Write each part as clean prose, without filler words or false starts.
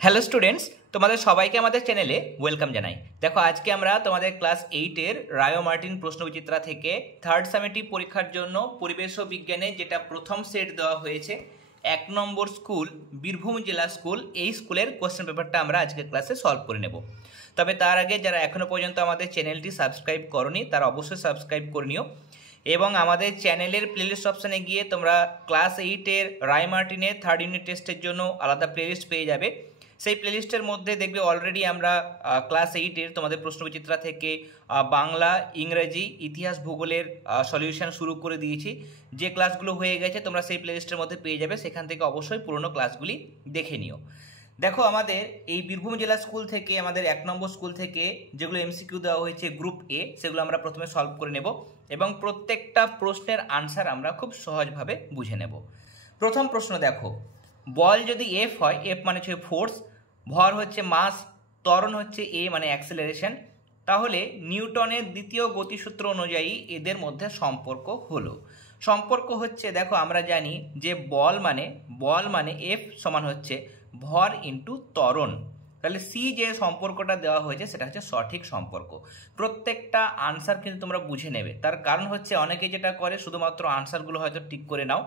Hello students, তোমাদের সবাইকে আমাদের চ্যানেলে ওয়েলকাম জানাই। দেখো, আজকে আমরা তোমাদের ক্লাস 8-এর রায়ো মার্টিন প্রশ্নবিচিত্রা থেকে থার্ড সামেটিভ পরীক্ষার জন্য পরিবেশ ও বিজ্ঞানে যেটা প্রথম সেট দেওয়া হয়েছে 1 নম্বর স্কুল বীরভূম জেলা স্কুল, এই স্কুলের কোশ্চেন পেপারটা আমরা আজকে ক্লাসে সলভ করে নেব। তবে তার আগে যারা এখনও পর্যন্ত আমাদের চ্যানেলটি সাবস্ক্রাইব করনি তারা অবশ্যই সাবস্ক্রাইব করে নিও এবং আমাদের চ্যানেলের প্লেলিস্ট অপশানে গিয়ে তোমরা ক্লাস 8-এর রায় মার্টিনের থার্ড ইউনিট টেস্টের জন্য আলাদা প্লেলিস্ট পেয়ে যাবে। সেই প্লেলিস্টের মধ্যে দেখবে অলরেডি আমরা ক্লাস 8-এর তোমাদের প্রশ্নবিচিত্রা থেকে বাংলা, ইংরেজি, ইতিহাস, ভূগোলের সলিউশন শুরু করে দিয়েছি। যে ক্লাসগুলো হয়ে গেছে তোমরা সেই প্লেলিস্টের মধ্যে পেয়ে যাবে, সেখান থেকে অবশ্যই পুরনো ক্লাসগুলি দেখে নিও। দেখো, আমাদের এই বীরভূম জেলা স্কুল থেকে আমাদের 1 নম্বর স্কুল থেকে যেগুলো এমসিকিউ দেওয়া হয়েছে গ্রুপ এ, সেগুলো আমরা প্রথমে সলভ করে নেব এবং প্রত্যেকটা প্রশ্নের আনসার আমরা খুব সহজভাবে বুঝে নেব। প্রথম প্রশ্ন দেখো, বল যদি এফ হয়, এফ মানে হচ্ছে ফোর্স, ভর হচ্ছে মাস, ত্বরণ হচ্ছে এ মানে অ্যাক্সেলারেশন, তাহলে নিউটনের দ্বিতীয় গতিসূত্র অনুযায়ী এদের মধ্যে সম্পর্ক হলো। সম্পর্ক হচ্ছে, দেখো আমরা জানি যে বল মানে এফ সমান হচ্ছে ভর ইন্টু ত্বরণ, তাহলে সি যে সম্পর্কটা দেওয়া হয়েছে সেটা হচ্ছে সঠিক সম্পর্ক। প্রত্যেকটা আনসার কিন্তু তোমরা বুঝে নেবে, তার কারণ হচ্ছে অনেকে যেটা করে শুধুমাত্র আনসারগুলো হয়তো টিক করে নাও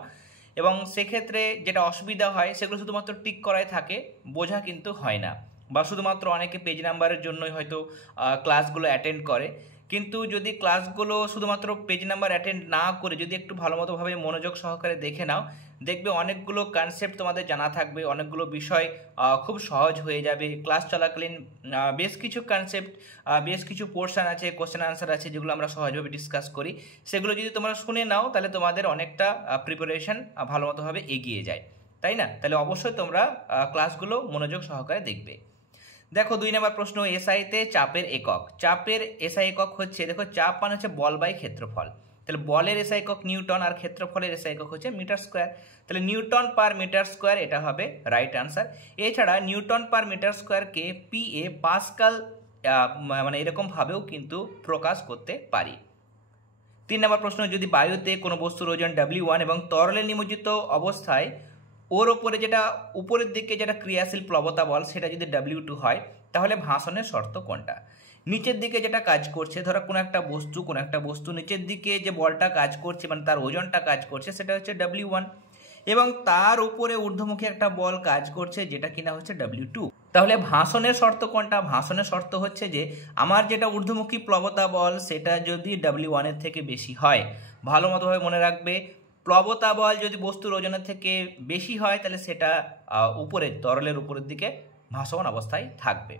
এবং সেক্ষেত্রে যেটা অসুবিধা হয় সেগুলো শুধুমাত্র টিক করাই থাকে, বোঝা কিন্তু হয় না, বা শুধুমাত্র অনেকে পেজ নাম্বারের জন্যই হয়তো ক্লাসগুলো অ্যাটেন্ড করে। কিন্তু যদি ক্লাসগুলো শুধুমাত্র পেজ নাম্বার অ্যাটেন্ড না করে যদি একটু ভালো মতোভাবে মনোযোগ সহকারে দেখে নাও, দেখবে অনেকগুলো কনসেপ্ট তোমাদের জানা থাকবে, অনেকগুলো বিষয় খুব সহজ হয়ে যাবে। ক্লাস চলাকালীন বেশ কিছু কনসেপ্ট, বেশ কিছু পোর্শন আছে, কোশ্চেন আনসার আছে যেগুলো আমরা সহজভাবে ডিসকাস করি, সেগুলো যদি তোমরা শুনে নাও তাহলে তোমাদের অনেকটা প্রিপারেশন ভালো মতোভাবে এগিয়ে যায়, তাই না? তাহলে অবশ্যই তোমরা ক্লাসগুলো মনোযোগ সহকারে দেখবে। দেখো 2 নম্বর প্রশ্ন, এসআইতে চাপের একক। চাপের এসআই একক হচ্ছে, দেখো চাপ মানে হচ্ছে বল বাই ক্ষেত্রফল, তাহলে বলের এসআই একক নিউটন আর ক্ষেত্রফলের এসআই একক হচ্ছে মিটার স্কোয়ার, তাহলে নিউটন পার মিটার স্কোয়ার এটা হবে রাইট আনসার। এছাড়া নিউটন পার মিটার স্কোয়ারকে পিএ পাস্কাল মানে এরকমভাবেও কিন্তু প্রকাশ করতে পারি। 3 নম্বর প্রশ্ন, যদি বায়ুতে কোনো বস্তুর ওজন W1 এবং তরলে নিমজ্জিত অবস্থায় ওর ওপরে যেটা উপরের দিকে যেটা ক্রিয়াশীল প্লবতা বল সেটা যদি W2 হয়, তাহলে ভাসনের শর্ত কোনটা? নিচের দিকে যেটা কাজ করছে, ধরো কোনো একটা বস্তু নিচের দিকে যে বলটা কাজ করছে মানে তার ওজনটা কাজ করছে সেটা হচ্ছে W1, এবং তার উপরে ঊর্ধ্বমুখী একটা বল কাজ করছে যেটা কিনা হচ্ছে W2। তাহলে ভাসনের শর্ত কোনটা? ভাসনের শর্ত হচ্ছে যে আমার যেটা ঊর্ধ্বমুখী প্লবতা বল সেটা যদি W1 এর থেকে বেশি হয়, ভালো মতোভাবে মনে রাখবে, প্লবতা বল যদি বস্তুর ওজনের থেকে বেশি হয় তাহলে সেটা উপরের তরলের উপরের দিকে ভাসমান অবস্থায় থাকবে।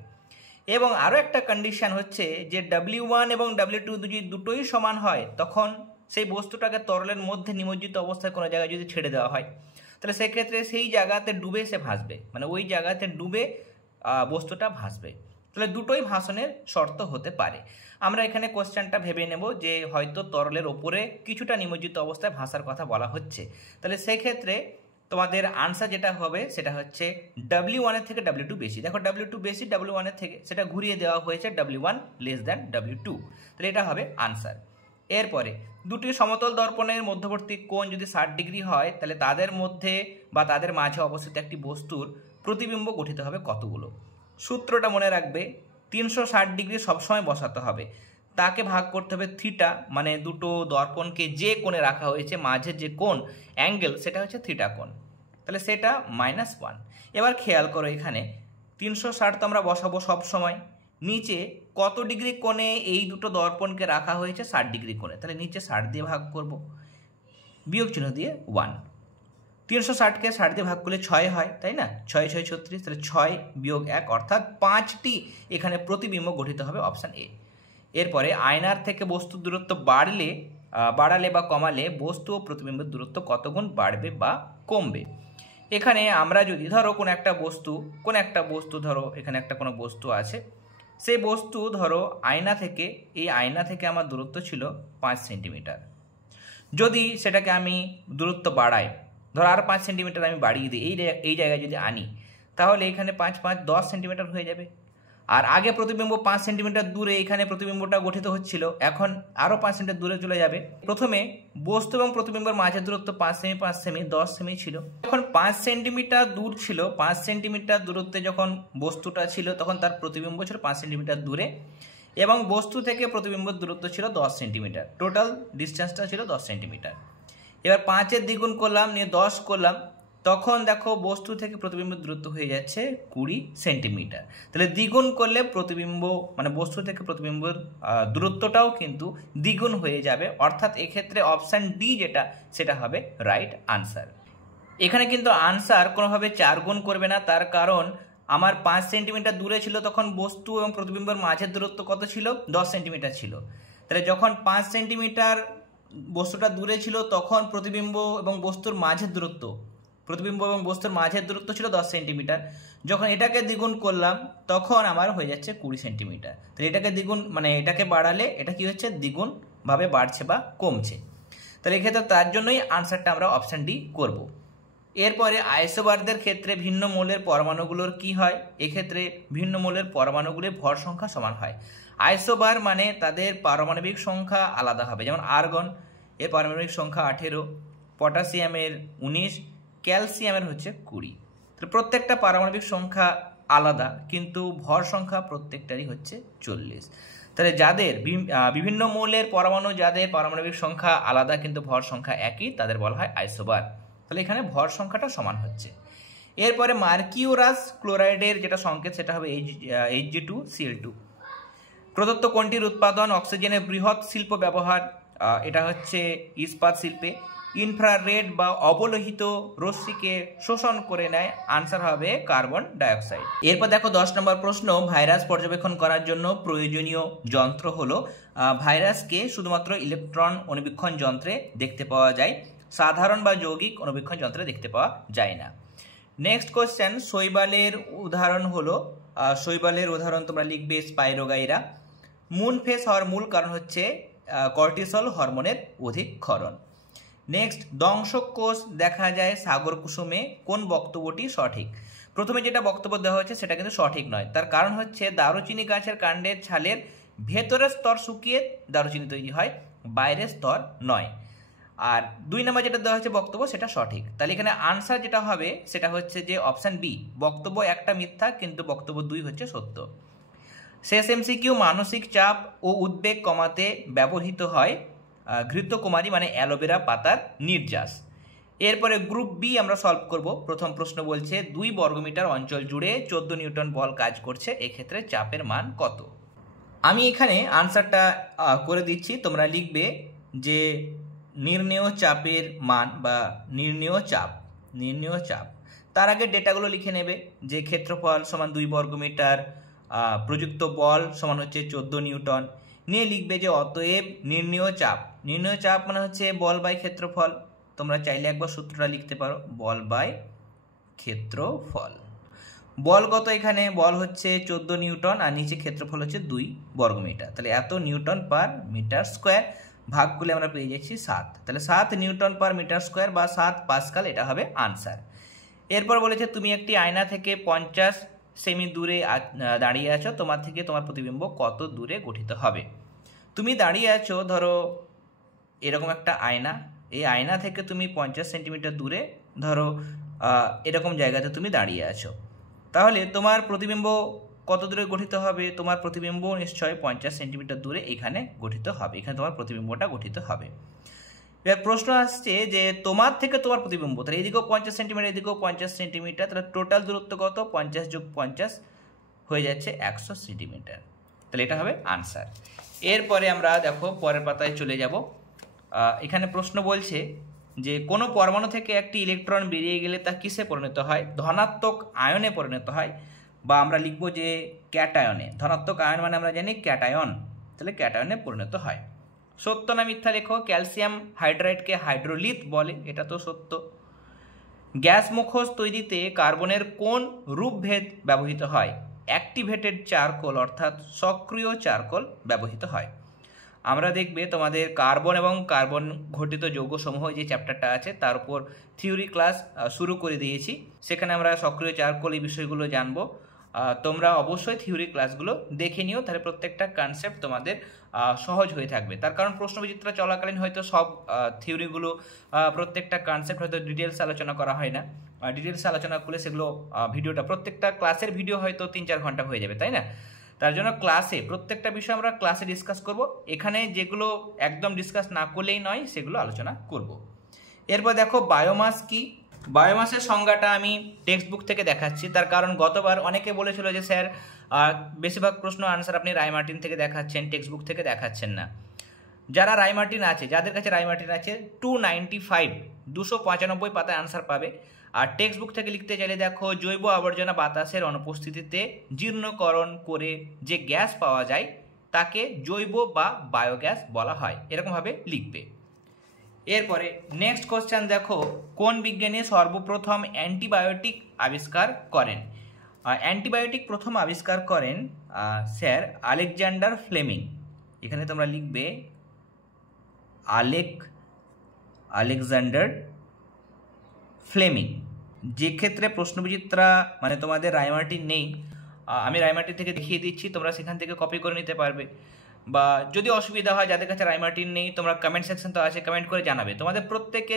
এবং আরও একটা কন্ডিশন হচ্ছে যে W1 এবং W2 যদি দুটোই সমান হয় তখন সেই বস্তুটাকে তরলের মধ্যে নিমজ্জিত অবস্থায় কোনো জায়গায় যদি ছেড়ে দেওয়া হয় তাহলে সেক্ষেত্রে সেই জায়গাতে ডুবে সে ভাসবে, মানে ওই জায়গাতে ডুবে বস্তুটা ভাসবে। তাহলে দুটোই ভাসনের শর্ত হতে পারে। আমরা এখানে কোশ্চেনটা ভেবে নেব যে হয়তো তরলের ওপরে কিছুটা নিমজ্জিত অবস্থায় ভাসার কথা বলা হচ্ছে, তাহলে সেক্ষেত্রে তোমাদের আনসার যেটা হবে সেটা হচ্ছে W1 এর থেকে W2 বেশি। দেখো W2 বেশি W1 এর থেকে, সেটা ঘুরিয়ে দেওয়া হয়েছে W1 লেস দ্যান W2, তাহলে এটা হবে আনসার। এরপরে দুটি সমতল দর্পণের মধ্যবর্তী কোণ যদি 60 ডিগ্রি হয় তাহলে তাদের মধ্যে বা তাদের মাঝে অবস্থিত একটি বস্তুর প্রতিবিম্ব গঠিত হবে কতগুলো? সূত্রটা মনে রাখবে, 360 ডিগ্রি সবসময় বসাতে হবে, তাকে ভাগ করতে হবে থিটা, মানে দুটো দর্পণকে যে কোণে রাখা হয়েছে মাঝে যে কোণ অ্যাঙ্গেল সেটা হচ্ছে থিটা কোণ, তাহলে সেটা -1। এবার খেয়াল করো, এখানে 360 তো আমরা বসাবো সব সময়, নিচে কত ডিগ্রি কোণে এই দুটো দর্পণকে রাখা হয়েছে? 60 ডিগ্রি কোণে, তাহলে নিচে 60 দিয়ে ভাগ করব, বিয়োগ চিহ্ন দিয়ে 1। 360কে 60 দিয়ে ভাগ করলে 6 হয়, তাই না? 6 6 36, তাহলে 6 বিয়োগ 1 অর্থাৎ 5টি এখানে প্রতিবিম্ব গঠিত হবে, অপশান এ। এরপরে আয়নার থেকে বস্তুর দূরত্ব বাড়ালে বা কমালে বস্তু ও প্রতিবিম্বের দূরত্ব কত গুণ বাড়বে বা কমবে? এখানে আমরা যদি ধরো কোনো একটা বস্তু ধরো এখানে একটা কোনো বস্তু আছে, সেই বস্তু ধরো এই আয়না থেকে আমার দূরত্ব ছিল 5 সেন্টিমিটার, যদি সেটাকে আমি দূরত্ব বাড়াই, ধরো আর 5 সেন্টিমিটার আমি বাড়িয়ে দিই, এই জায়গায় যদি আনি তাহলে এখানে 5 5 10 সেন্টিমিটার হয়ে যাবে। আর আগে প্রতিবিম্ব 5 সেন্টিমিটার দূরে এখানে প্রতিবিম্বটা গঠিত হচ্ছিল, এখন আরও 5 সেন্টিমিটার দূরে চলে যাবে। প্রথমে বস্তু এবং প্রতিবিম্বের মাঝের দূরত্ব 5 সেমি 5 সেমি 10 সেমি ছিল। যখন 5 সেন্টিমিটার দূর ছিল, 5 সেন্টিমিটার দূরত্বে যখন বস্তুটা ছিল তখন তার প্রতিবিম্ব ছিল 5 সেন্টিমিটার দূরে এবং বস্তু থেকে প্রতিবিম্বের দূরত্ব ছিল 10 সেন্টিমিটার। টোটাল ডিস্টেন্সটা ছিল 10 সেন্টিমিটার। এবার 5-এর দ্বিগুণ করলাম, নিয়ে 10 করলাম, তখন দেখো বস্তু থেকে প্রতিবিম্বের দূরত্ব হয়ে যাচ্ছে 20 সেন্টিমিটার। তাহলে দ্বিগুণ করলে প্রতিবিম্ব মানে বস্তু থেকে প্রতিবিম্বের দূরত্বটাও কিন্তু দ্বিগুণ হয়ে যাবে, অর্থাৎ এক্ষেত্রে অপশান ডি যেটা সেটা হবে রাইট আনসার। এখানে কিন্তু আনসার কোনোভাবে 4 গুণ করবে না, তার কারণ আমার 5 সেন্টিমিটার দূরে ছিল তখন বস্তু এবং প্রতিবিম্বের মাঝের দূরত্ব কত ছিল? 10 সেন্টিমিটার ছিল। তাহলে যখন 5 সেন্টিমিটার বস্তুটা দূরে ছিল তখন প্রতিবিম্ব এবং বস্তুর মাঝের দূরত্ব ছিল 10 সেন্টিমিটার। যখন এটাকে দ্বিগুণ করলাম তখন আমার হয়ে যাচ্ছে 20 সেন্টিমিটার। তাহলে এটাকে দ্বিগুণ মানে এটাকে বাড়ালে এটা কি হচ্ছে? দ্বিগুণভাবে বাড়ছে বা কমছে। তাহলে এক্ষেত্রে তার জন্যই আনসারটা আমরা অপশান ডি করব। এরপরে আইসোবারদের ক্ষেত্রে ভিন্ন মৌলের পরমাণুগুলোর কি হয়? এক্ষেত্রে ভিন্ন মৌলের পরমাণুগুলির ভর সংখ্যা সমান হয়। আইসোবার মানে তাদের পারমাণবিক সংখ্যা আলাদা হবে, যেমন আর্গন এর পারমাণবিক সংখ্যা 18, পটাশিয়ামের 19, ক্যালসিয়ামের হচ্ছে 20। তাহলে প্রত্যেকটা পারমাণবিক সংখ্যা আলাদা কিন্তু ভর সংখ্যা প্রত্যেকটারই হচ্ছে 40। তাহলে যাদের বিভিন্ন মৌলের পরমাণু যাদের পারমাণবিক সংখ্যা আলাদা কিন্তু ভর সংখ্যা একই তাদের বলা হয় আইসোবার। তাহলে এখানে ভর সংখ্যাটা সমান হচ্ছে। এরপরে মার্কিউরাস ক্লোরাইডের যেটা সংকেত সেটা হবে Hg2Cl2। প্রদত্ত কোনটির উৎপাদন অক্সিজেনের বৃহৎ শিল্প ব্যবহার? এটা হচ্ছে ইস্পাত শিল্পে। ইনফ্রারেড বা অবলোহিত রশ্মিকে শোষণ করে নেয়, আনসার হবে কার্বন ডাইঅক্সাইড। এরপর দেখো 10 নম্বর প্রশ্ন, ভাইরাস পর্যবেক্ষণ করার জন্য প্রয়োজনীয় যন্ত্র হলো। ভাইরাসকে শুধুমাত্র ইলেকট্রন অনুবীক্ষণ যন্ত্রে দেখতে পাওয়া যায়, সাধারণ বা যৌগিক অনুবীক্ষণ যন্ত্রে দেখতে পাওয়া যায় না। নেক্সট কোশ্চেন, শৈবালের উদাহরণ হলো, শৈবালের উদাহরণ তোমরা লিখবে স্পাইরোগাইরা। মুন ফেস হওয়ার মূল কারণ হচ্ছে কর্টিসল হরমোনের অধিক্ষরণ। নেক্সট, দংশক কোষ দেখা যায় সাগর কুসুমে, কোন বক্তব্যটি সঠিক? প্রথমে যেটা বক্তব্য দেওয়া হচ্ছে সেটা কিন্তু সঠিক নয়, তার কারণ হচ্ছে দারুচিনি গাছের কাণ্ডের ছালের ভেতরের স্তর শুকিয়ে দারুচিনি তৈরি হয়, বাইরের স্তর নয়। আর 2 নম্বর যেটা দেওয়া হচ্ছে বক্তব্য সেটা সঠিক। তাহলে এখানে আনসার যেটা হবে সেটা হচ্ছে যে অপশান বি, বক্তব্য একটা মিথ্যা কিন্তু বক্তব্য 2 হচ্ছে সত্য। শেষ এমসিকিউ, মানসিক চাপ ও উদ্বেগ কমাতে ব্যবহৃত হয় ঘৃতকুমারী মানে অ্যালোভেরা পাতার নির্যাস। এরপরে গ্রুপ বি আমরা সলভ করব। প্রথম প্রশ্ন বলছে 2 বর্গমিটার অঞ্চল জুড়ে 14 নিউটন বল কাজ করছে, এক্ষেত্রে চাপের মান কত? আমি এখানে আনসারটা করে দিচ্ছি, তোমরা লিখবে যে নির্ণেয় চাপের মান বা নির্ণেয় চাপ। তার আগে ডেটাগুলো লিখে নেবে যে ক্ষেত্রফল সমান 2 বর্গমিটার, প্রযুক্ত বল সমান হচ্ছে 14 নিউটন, নিয়ে লিখবে যে অতএব নির্ণেয় চাপ মানে হচ্ছে বল বাই ক্ষেত্রফল। তোমরা চাইলে একবার সূত্রটা লিখতে পারো, বল বাই ক্ষেত্রফল। বল কত? এখানে বল হচ্ছে 14 নিউটন আর নিচে ক্ষেত্রফল হচ্ছে 2 বর্গমিটার। তাহলে এত নিউটন পার মিটার স্কোয়ার, ভাগ করলে আমরা পেয়ে যাচ্ছি 7। তাহলে 7 নিউটন পার মিটার স্কোয়ার বা 7 পাস্কাল, এটা হবে আনসার। এরপর বলেছে তুমি একটি আয়না থেকে 50 সেমি দূরে দাঁড়িয়ে আছো, তোমার থেকে তোমার প্রতিবিম্ব কত দূরে গঠিত হবে? তুমি দাঁড়িয়ে আছো ধরো এরকম একটা আয়না, এই আয়না থেকে তুমি 50 সেন্টিমিটার দূরে ধরো এরকম জায়গাতে তুমি দাঁড়িয়ে আছো, তাহলে তোমার প্রতিবিম্ব কত দূরে গঠিত হবে? তোমার প্রতিবিম্ব নিশ্চয়ই 50 সেন্টিমিটার দূরে এখানে গঠিত হবে, এখানে তোমার প্রতিবিম্বটা গঠিত হবে। এবার প্রশ্ন আসছে যে তোমার থেকে তোমার প্রতিবিম্ব, তাহলে এদিকেও 50 সেন্টিমিটার এদিকেও 50 সেন্টিমিটার, তাহলে টোটাল দূরত্ব কত? 50 যোগ 50 হয়ে যাচ্ছে 100 সেন্টিমিটার। তাহলে এটা হবে আনসার। এরপরে আমরা দেখো পরের পাতায় চলে যাব। এখানে প্রশ্ন বলছে যে কোনো পরমাণু থেকে একটি ইলেকট্রন বেরিয়ে গেলে তা কিসে পরিণত হয়? ধনাত্মক আয়নে পরিণত হয়, বা আমরা লিখবো যে ক্যাটায়নে। ধনাত্মক আয়ন মানে আমরা জানি ক্যাটায়ন, তাহলে ক্যাটায়নে পরিণত হয়। সত্য না মিথ্যা লেখো। ক্যালসিয়াম হাইড্রাইডকে হাইড্রোলিথ বলে, এটা তো সত্য। গ্যাস মুখোশ তৈরিতে কার্বনের কোন রূপভেদ ব্যবহৃত হয়? অ্যাক্টিভেটেড চারকোল অর্থাৎ সক্রিয় চারকোল ব্যবহৃত হয়। আমরা দেখবে তোমাদের কার্বন এবং কার্বন ঘটিত যৌগসমূহ যে চ্যাপ্টারটা আছে তার উপর থিওরি ক্লাস শুরু করে দিয়েছি, সেখানে আমরা সক্রিয় চারকোল এই বিষয়গুলো জানবো। তোমরা অবশ্যই থিওরি ক্লাসগুলো দেখে নিও, তাহলে প্রত্যেকটা কনসেপ্ট তোমাদের সহজ হয়ে থাকবে। তার কারণ প্রশ্নবিচিত্রা চলাকালীন হয়তো সব থিওরিগুলো প্রত্যেকটা কনসেপ্ট হয়তো ডিটেলস আলোচনা করা হয় না। ডিটেলস আলোচনা করলে সেগুলো ভিডিওটা প্রত্যেকটা ক্লাসের ভিডিও হয়তো 3-4 ঘন্টা হয়ে যাবে, তাই না? তার জন্য ক্লাসে প্রত্যেকটা বিষয় আমরা ক্লাসে ডিসকাস করব, এখানে যেগুলো একদম ডিসকাস না করলেই নয় সেগুলো আলোচনা করব। এরপর দেখো বায়োমাস কি। বায়োমাসের সংজ্ঞাটা আমি টেক্সট বুক থেকে দেখাচ্ছি, তার কারণ গতবার অনেকে বলেছিল যে স্যার বেশিরভাগ প্রশ্ন আনসার আপনি রায়মার্টিন থেকে দেখাচ্ছেন, টেক্সট বুক থেকে দেখাচ্ছেন না। যারা রায়মার্টিন আছে, যাদের কাছে রায়মার্টিন আছে 295 পাতায় আনসার পাবে। আর টেক্সট বুক থেকে লিখতে চাইলে দেখো জৈব আবর্জনা বাতাসের অনুপস্থিতিতে জীর্ণকরণ করে যে গ্যাস পাওয়া যায় তাকে জৈব বা বায়োগ্যাস বলা হয়, এরকমভাবে লিখবে। এরপরে নেক্সট কোশ্চেন দেখো, কোন বিজ্ঞানী সর্বপ্রথম অ্যান্টিবায়োটিক আবিষ্কার করেন? অ্যান্টিবায়োটিক প্রথম আবিষ্কার করেন স্যার আলেকজান্ডার ফ্লেমিং। এখানে তোমরা লিখবে আলেকজান্ডার ফ্লেমিং। যে ক্ষেত্রে প্রশ্নবিচিত্রা মানে তোমাদের রায়মার্টিন নেই, আমি রায়মার্টিন থেকে দেখিয়ে দিচ্ছি, তোমরা সেখান থেকে কপি করে নিতে পারবে। বা যদি অসুবিধা হয়, যাদের কাছে রায়মার্টিন নেই, তোমরা কমেন্ট সেকশন তো আছে, কমেন্ট করে জানাবে। তোমাদের প্রত্যেকে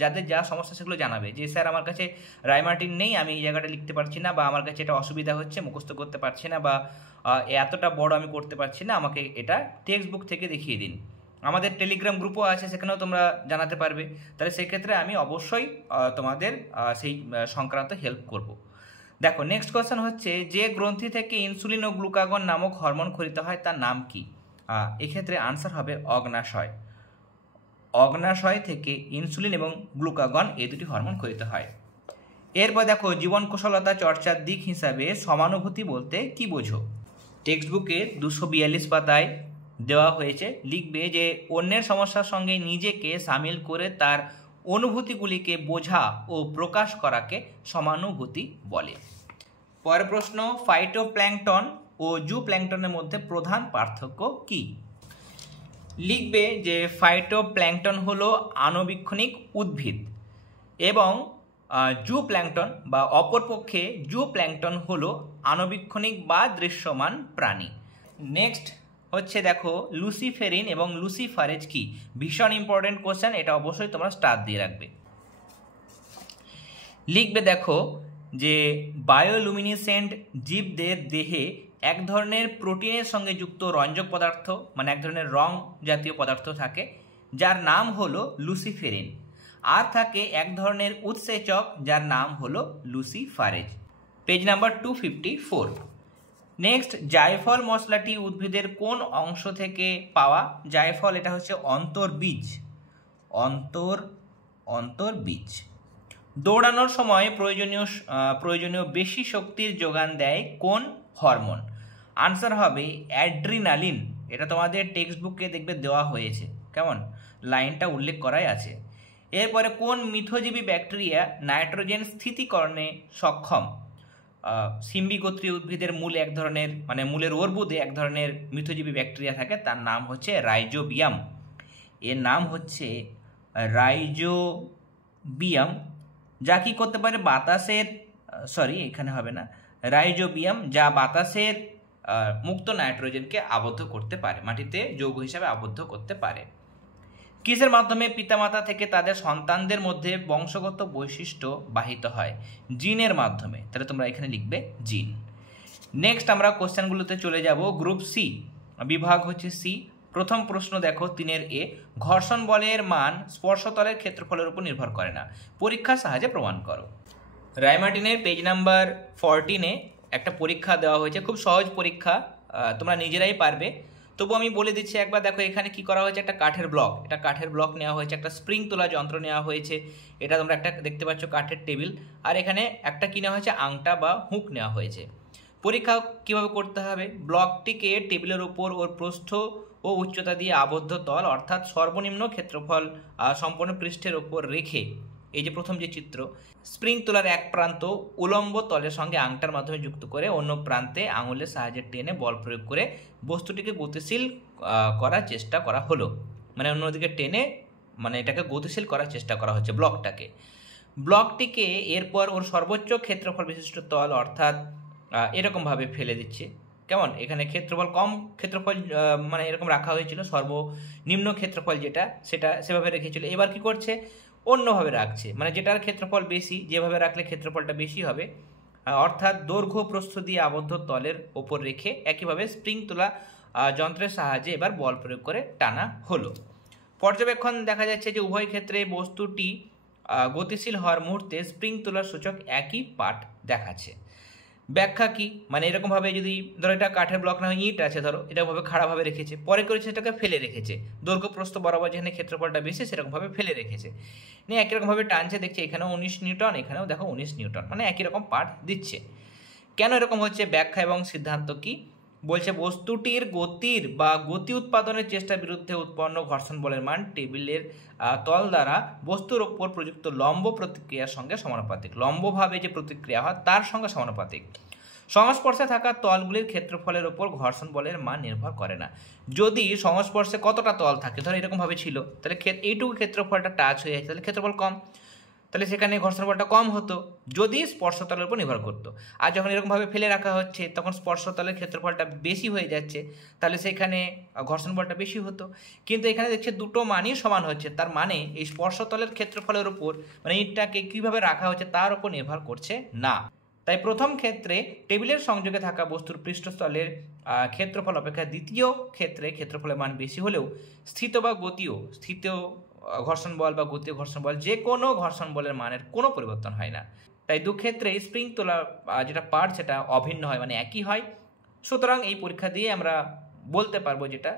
যাদের যা সমস্যা সেগুলো জানাবে যে স্যার আমার কাছে রায়মার্টিন নেই, আমি এই জায়গাটা লিখতে পারছি না, বা আমার কাছে এটা অসুবিধা হচ্ছে, মুখস্থ করতে পারছি না, বা এতটা বড় আমি করতে পারছি না, আমাকে এটা টেক্সট বুক থেকে দেখিয়ে দিন। আমাদের টেলিগ্রাম গ্রুপও আছে, সেখানেও তোমরা জানাতে পারবে। তাহলে সেক্ষেত্রে আমি অবশ্যই তোমাদের সেই সংক্রান্ত হেল্প করব। দেখো নেক্সট কোয়েশ্চেন হচ্ছে, যে গ্রন্থি থেকে ইনসুলিন ও গ্লুকাগন নামক হরমোন খরিত হয় তার নাম কি? এক্ষেত্রে আনসার হবে অগ্নাশয়। অগ্নাশয় থেকে ইনসুলিন এবং গ্লুকাগন এই দুটি হরমোন খরিত হয়। এরপর দেখো জীবন কুশলতা চর্চার দিক হিসাবে সমানুভূতি বলতে কি বোঝো? টেক্সট বুকে 242 পাতায় দেওয়া হয়েছে, লিখবে যে অন্যের সমস্যার সঙ্গে নিজেকে সামিল করে তার অনুভূতিগুলিকে বোঝা ও প্রকাশ করাকে সমানুভূতি বলে। পরের প্রশ্ন, ফাইটোপ্ল্যাঙ্কটন ও জুপ্ল্যাঙ্কটনের মধ্যে প্রধান পার্থক্য কি? লিখবে যে ফাইটোপ্ল্যাঙ্কটন হলো আণুবীক্ষণিক উদ্ভিদ এবং জুপ্ল্যাঙ্কটন বা অপরপক্ষে জুপ্ল্যাঙ্কটন হলো আণুবীক্ষণিক বা দৃশ্যমান প্রাণী। নেক্সট হচ্ছে দেখো লুসিফেরিন এবং লুসিফারেজ কি? ভীষণ ইম্পর্টেন্ট কোশ্চেন, এটা অবশ্যই তোমরা স্টার দিয়ে রাখবে। লিখবে দেখো যে বায়োলুমিনেসেন্ট জীবদের দেহে এক ধরনের প্রোটিনের সঙ্গে যুক্ত রঞ্জক পদার্থ, মানে এক ধরনের রং জাতীয় পদার্থ থাকে, যার নাম হলো লুসিফেরিন। আর থাকে এক ধরনের উৎসেচক যার নাম হলো লুসিফারেজ। Page number 254। নেক্সট, জায়ফল মশলাটি উদ্ভিদের কোন অংশ থেকে পাওয়া? জায়ফল এটা হচ্ছে অন্তর্বীজ। অন্তর্বীজ। দৌড়ানোর সময় প্রয়োজনীয় বেশি শক্তির যোগান দেয় কোন হরমোন? আনসার হবে অ্যাড্রিনালিন। এটা তোমাদের টেক্সট বুকে দেখবে দেওয়া হয়েছে, কেমন লাইনটা উল্লেখ করাই আছে। এরপরে কোন মিথজীবী ব্যাকটেরিয়া নাইট্রোজেন স্থিতিকরণে সক্ষম? সিম্বিগোত্রী উদ্ভিদের মূলে এক ধরনের মানে মূলের অর্বুদে এক ধরনের মিথজীবী ব্যাকটেরিয়া থাকে, তার নাম হচ্ছে রাইজোবিয়াম। এর নাম হচ্ছে রাইজোবিয়াম, যা কি করতে পারে বাতাসের এখানে হবে না, রাইজোবিয়াম যা বাতাসের মুক্ত নাইট্রোজেনকে আবদ্ধ করতে পারে, মাটিতে যৌগ হিসাবে আবদ্ধ করতে পারে। কিসের মাধ্যমে পিতামাতা থেকে তাদের সন্তানদের মধ্যে বংশগত বৈশিষ্ট্য বাহিত হয়? জিনের মাধ্যমে। তাহলে তোমরা এখানে লিখবে জিন। নেক্সট আমরা কোশ্চেনগুলোতে চলে যাব। গ্রুপ সি, বিভাগ হচ্ছে সি। প্রথম প্রশ্ন দেখো 3-এর এ, ঘর্ষণ বলের মান স্পর্শতলের ক্ষেত্রফলের উপর নির্ভর করে না, পরীক্ষার সাহায্যে প্রমাণ করো। রায়মার্টিনের পেজ নাম্বার 14-এ একটা পরীক্ষা দেওয়া হয়েছে, খুব সহজ পরীক্ষা, তোমরা নিজেরাই পারবে। তবু আমি বলে দিচ্ছি একবার। দেখো এখানে কি করা হয়েছে, একটা কাঠের ব্লক, এটা কাঠের ব্লক নেওয়া হয়েছে, একটা স্প্রিং তোলা যন্ত্র নেওয়া হয়েছে, এটা তোমরা একটা দেখতে পাচ্ছ কাঠের টেবিল, আর এখানে একটা কি নেওয়া হয়েছে, আংটা বা হুক নেওয়া হয়েছে। পরীক্ষা কিভাবে করতে হবে? ব্লকটিকে টেবিলের উপর ওর প্রস্থ ও উচ্চতা দিয়ে আবদ্ধ তল অর্থাৎ সর্বনিম্ন ক্ষেত্রফল সম্পন্ন পৃষ্ঠের ওপর রেখে, এই যে প্রথম যে চিত্র, স্প্রিং তোলার এক প্রান্ত উলম্ব তলের সঙ্গে আংটার মাধ্যমে যুক্ত করে অন্য প্রান্তে আঙুলের সাহায্যে টেনে বল প্রয়োগ করে বস্তুটিকে গতিশীল করার চেষ্টা করা হলো, মানে অন্যদিকে টেনে মানে এটাকে গতিশীল করার চেষ্টা করা হচ্ছে ব্লকটাকে। ব্লকটিকে এরপর ওর সর্বোচ্চ ক্ষেত্রফল বিশিষ্ট তল অর্থাৎ এরকমভাবে ফেলে দিচ্ছে। কেমন, এখানে ক্ষেত্রফল কম, ক্ষেত্রফল মানে এরকম রাখা হয়েছিল, সর্বনিম্ন ক্ষেত্রফল যেটা সেটা সেভাবে রেখেছিল। এবার কি করছে, অন্যভাবে রাখছে, মানে যেটার ক্ষেত্রফল বেশি, যেভাবে রাখলে ক্ষেত্রফলটা বেশি হবে, অর্থাৎ দৈর্ঘ্য প্রস্থ দিয়ে আবদ্ধ তলের ওপর রেখে একইভাবে স্প্রিং তোলা যন্ত্রের সাহায্যে এবার বল প্রয়োগ করে টানা হলো। পর্যবেক্ষণ দেখা যাচ্ছে যে উভয় ক্ষেত্রে বস্তুটি গতিশীল হওয়ার মুহূর্তে স্প্রিং তোলার সূচক একই পাঠ দেখাচ্ছে। ব্যাখ্যা কি, মানে এরকমভাবে যদি ধরো এটা কাঠের ব্লক না ইট আছে, ধরো এরকমভাবে খাড়াভাবে রেখেছে, পরে করেছে সেটাকে ফেলে রেখেছে, দৈর্ঘ্য প্রস্থ বরাবর যেখানে ক্ষেত্রফলটা বেশি সেরকমভাবে ফেলে রেখেছে, নিয়ে একই রকমভাবে টানছে, দেখছে এখানেও 19 নিউটন, এখানেও দেখো 19 নিউটন, মানে একই রকম পাঠ দিচ্ছে। কেন এরকম হচ্ছে, ব্যাখ্যা এবং সিদ্ধান্ত কি বলছে, বস্তুটির গতির বা গতি উৎপাদনের চেষ্টার বিরুদ্ধে উৎপন্ন ঘর্ষণ বলের মান টেবিলের তল দ্বারা বস্তুর ওপর প্রযুক্ত লম্ব প্রতিক্রিয়ার সঙ্গে সমানুপাতিক, লম্বভাবে যে প্রতিক্রিয়া হয় তার সঙ্গে সমানুপাতিক। সংস্পর্শে থাকা তলগুলির ক্ষেত্রফলের ওপর ঘর্ষণ বলের মান নির্ভর করে না। যদি সংস্পর্শে কতটা তল থাকে, ধরো এরকমভাবে ছিল, তাহলে এইটুকু ক্ষেত্রফলটা টাচ হয়ে যাচ্ছে, তাহলে ক্ষেত্রফল কম, তাহলে সেখানে ঘর্ষণ বলটা কম হতো যদি স্পর্শতলের উপর নির্ভর করতো। আর যখন এরকমভাবে ফেলে রাখা হচ্ছে তখন স্পর্শতলের ক্ষেত্রফলটা বেশি হয়ে যাচ্ছে, তাহলে সেখানে ঘর্ষণ বলটা বেশি হতো। কিন্তু এখানে দেখছে দুটো মানই সমান হচ্ছে, তার মানে এই স্পর্শতলের ক্ষেত্রফলের উপর, মানে ইটটাকে কীভাবে রাখা হচ্ছে তার উপর নির্ভর করছে না। তাই প্রথম ক্ষেত্রে টেবিলের সংযোগে থাকা বস্তুর পৃষ্ঠস্থলের ক্ষেত্রফল অপেক্ষা দ্বিতীয় ক্ষেত্রে ক্ষেত্রফলের মান বেশি হলেও স্থিত বা গতীয় ঘর্ষণ বল বা গতীয় ঘর্ষণ বল, যে কোনো ঘর্ষণ বলের মানের কোনো পরিবর্তন হয় না। তাই দুক্ষেত্রে স্প্রিং তোলা যেটা পার্ট সেটা অভিন্ন হয়, মানে একই হয়। সুতরাং এই পরীক্ষা দিয়ে আমরা বলতে পারবো যেটা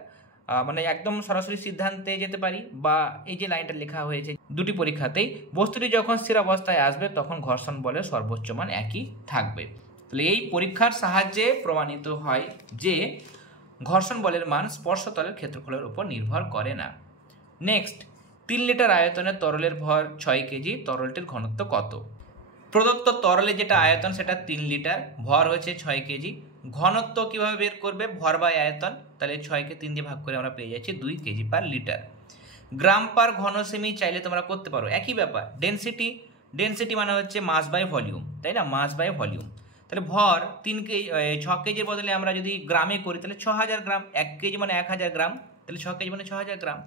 মানে একদম সরাসরি সিদ্ধান্তে যেতে পারি, বা এই যে লাইনটা লেখা হয়েছে দুটি পরীক্ষাতেই বস্তুটি যখন স্থির অবস্থায় আসবে তখন ঘর্ষণ বলের সর্বোচ্চ মান একই থাকবে। তাহলে এই পরীক্ষার সাহায্যে প্রমাণিত হয় যে ঘর্ষণ বলের মান স্পর্শতলের ক্ষেত্রফলের উপর নির্ভর করে না। নেক্সট, 3 লিটার আয়তনের তরলের ভর 6 কেজি, তরলটির ঘনত্ব কত? প্রদত্ত তরলে যেটা আয়তন সেটা 3 লিটার, ভর হয়েছে 6 কেজি, ঘনত্ব কিভাবে বের করবে, ভর বাই আয়তন, তাহলে 6কে 3 দিয়ে ভাগ করে আমরা পেয়ে যাচ্ছি 2 কেজি পার লিটার। গ্রাম পার ঘন সেমি চাইলে তোমরা করতে পারো, একই ব্যাপার। ডেনসিটি মানে হচ্ছে মাস বাই ভলিউম, তাই না, মাস বাই ভলিউম। তাহলে ভর 3 কেজি, 6 কেজির বদলে আমরা যদি গ্রামে করি তাহলে 6000 গ্রাম, 1 কেজি মানে 1000 গ্রাম, তাহলে 6 কেজি মানে 6000 গ্রাম।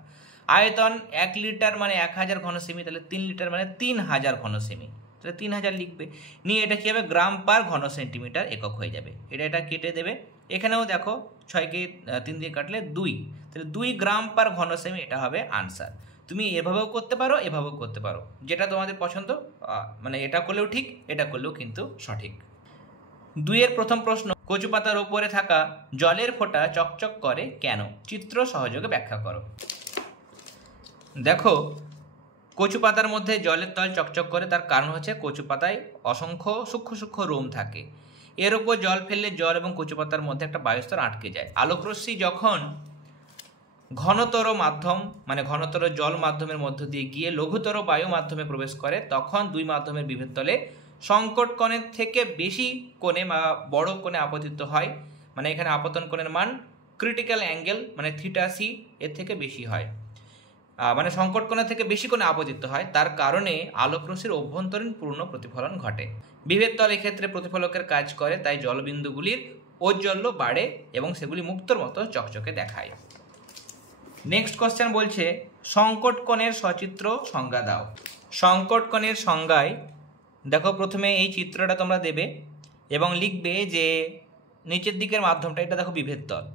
আয়তন 1 লিটার মানে 1000 ঘন সেমি, তাহলে 3 লিটার মানে 3000 ঘন সেমি, তাহলে 3000 লিখবে, নিয়ে এটা কী হবে, গ্রাম পার ঘন সেন্টিমিটার একক হয়ে যাবে। এটা কেটে দেবে, এখানেও দেখো 6কে 3 দিয়ে কাটলে 2, তাহলে 2 গ্রাম পার ঘন সেমি, এটা হবে আনসার। তুমি এভাবেও করতে পারো, এভাবেও করতে পারো, যেটা তোমাদের পছন্দ, মানে এটা করলেও ঠিক, এটা করলেও কিন্তু সঠিক। 2-এর প্রথম প্রশ্ন, কচু পাতার উপরে থাকা জলের ফোঁটা চকচক করে কেন? চিত্র সহযোগে ব্যাখ্যা করো। দেখো, কচু পাতার মধ্যে জলের তল চকচক করে, তার কারণ হচ্ছে কচু পাতায় অসংখ্য সূক্ষ্ম সূক্ষ্ম রোম থাকে। এর উপর জল ফেললে জল এবং কচু পাতার মধ্যে একটা বায়ুস্তর আটকে যায়। আলোকরশ্মি যখন ঘনতর মাধ্যম মানে ঘনতর জল মাধ্যমের মধ্য দিয়ে গিয়ে লঘুতর বায়ু মাধ্যমে প্রবেশ করে, তখন দুই মাধ্যমের বিভেদ তলে সংকট কোণের থেকে বেশি কোণে বা বড় কোণে আপতিত হয়। মানে এখানে আপতন কোণের মান ক্রিটিক্যাল অ্যাঙ্গেল মানে θc এর থেকে বেশি হয়, মানে সংকট কোণা থেকে বেশি কোণে আপতিত হয়। তার কারণে আলোকরশ্মির অভ্যন্তরীণ পূর্ণ প্রতিফলন ঘটে। বিভেদ তল এক্ষেত্রে প্রতিফলকের কাজ করে, তাই জলবিন্দুগুলির ঔজ্জ্বল্য বাড়ে এবং সেগুলি মুক্তোর মতো চকচকে দেখায়। নেক্সট কোশ্চেন বলছে, সংকট কোণের সচিত্র সংজ্ঞা দাও। সংকট কোণের সংজ্ঞায় দেখো, প্রথমে এই চিত্রটা তোমরা দেবে এবং লিখবে যে নিচের দিকের মাধ্যমটা, এটা দেখো বিভেদ তল,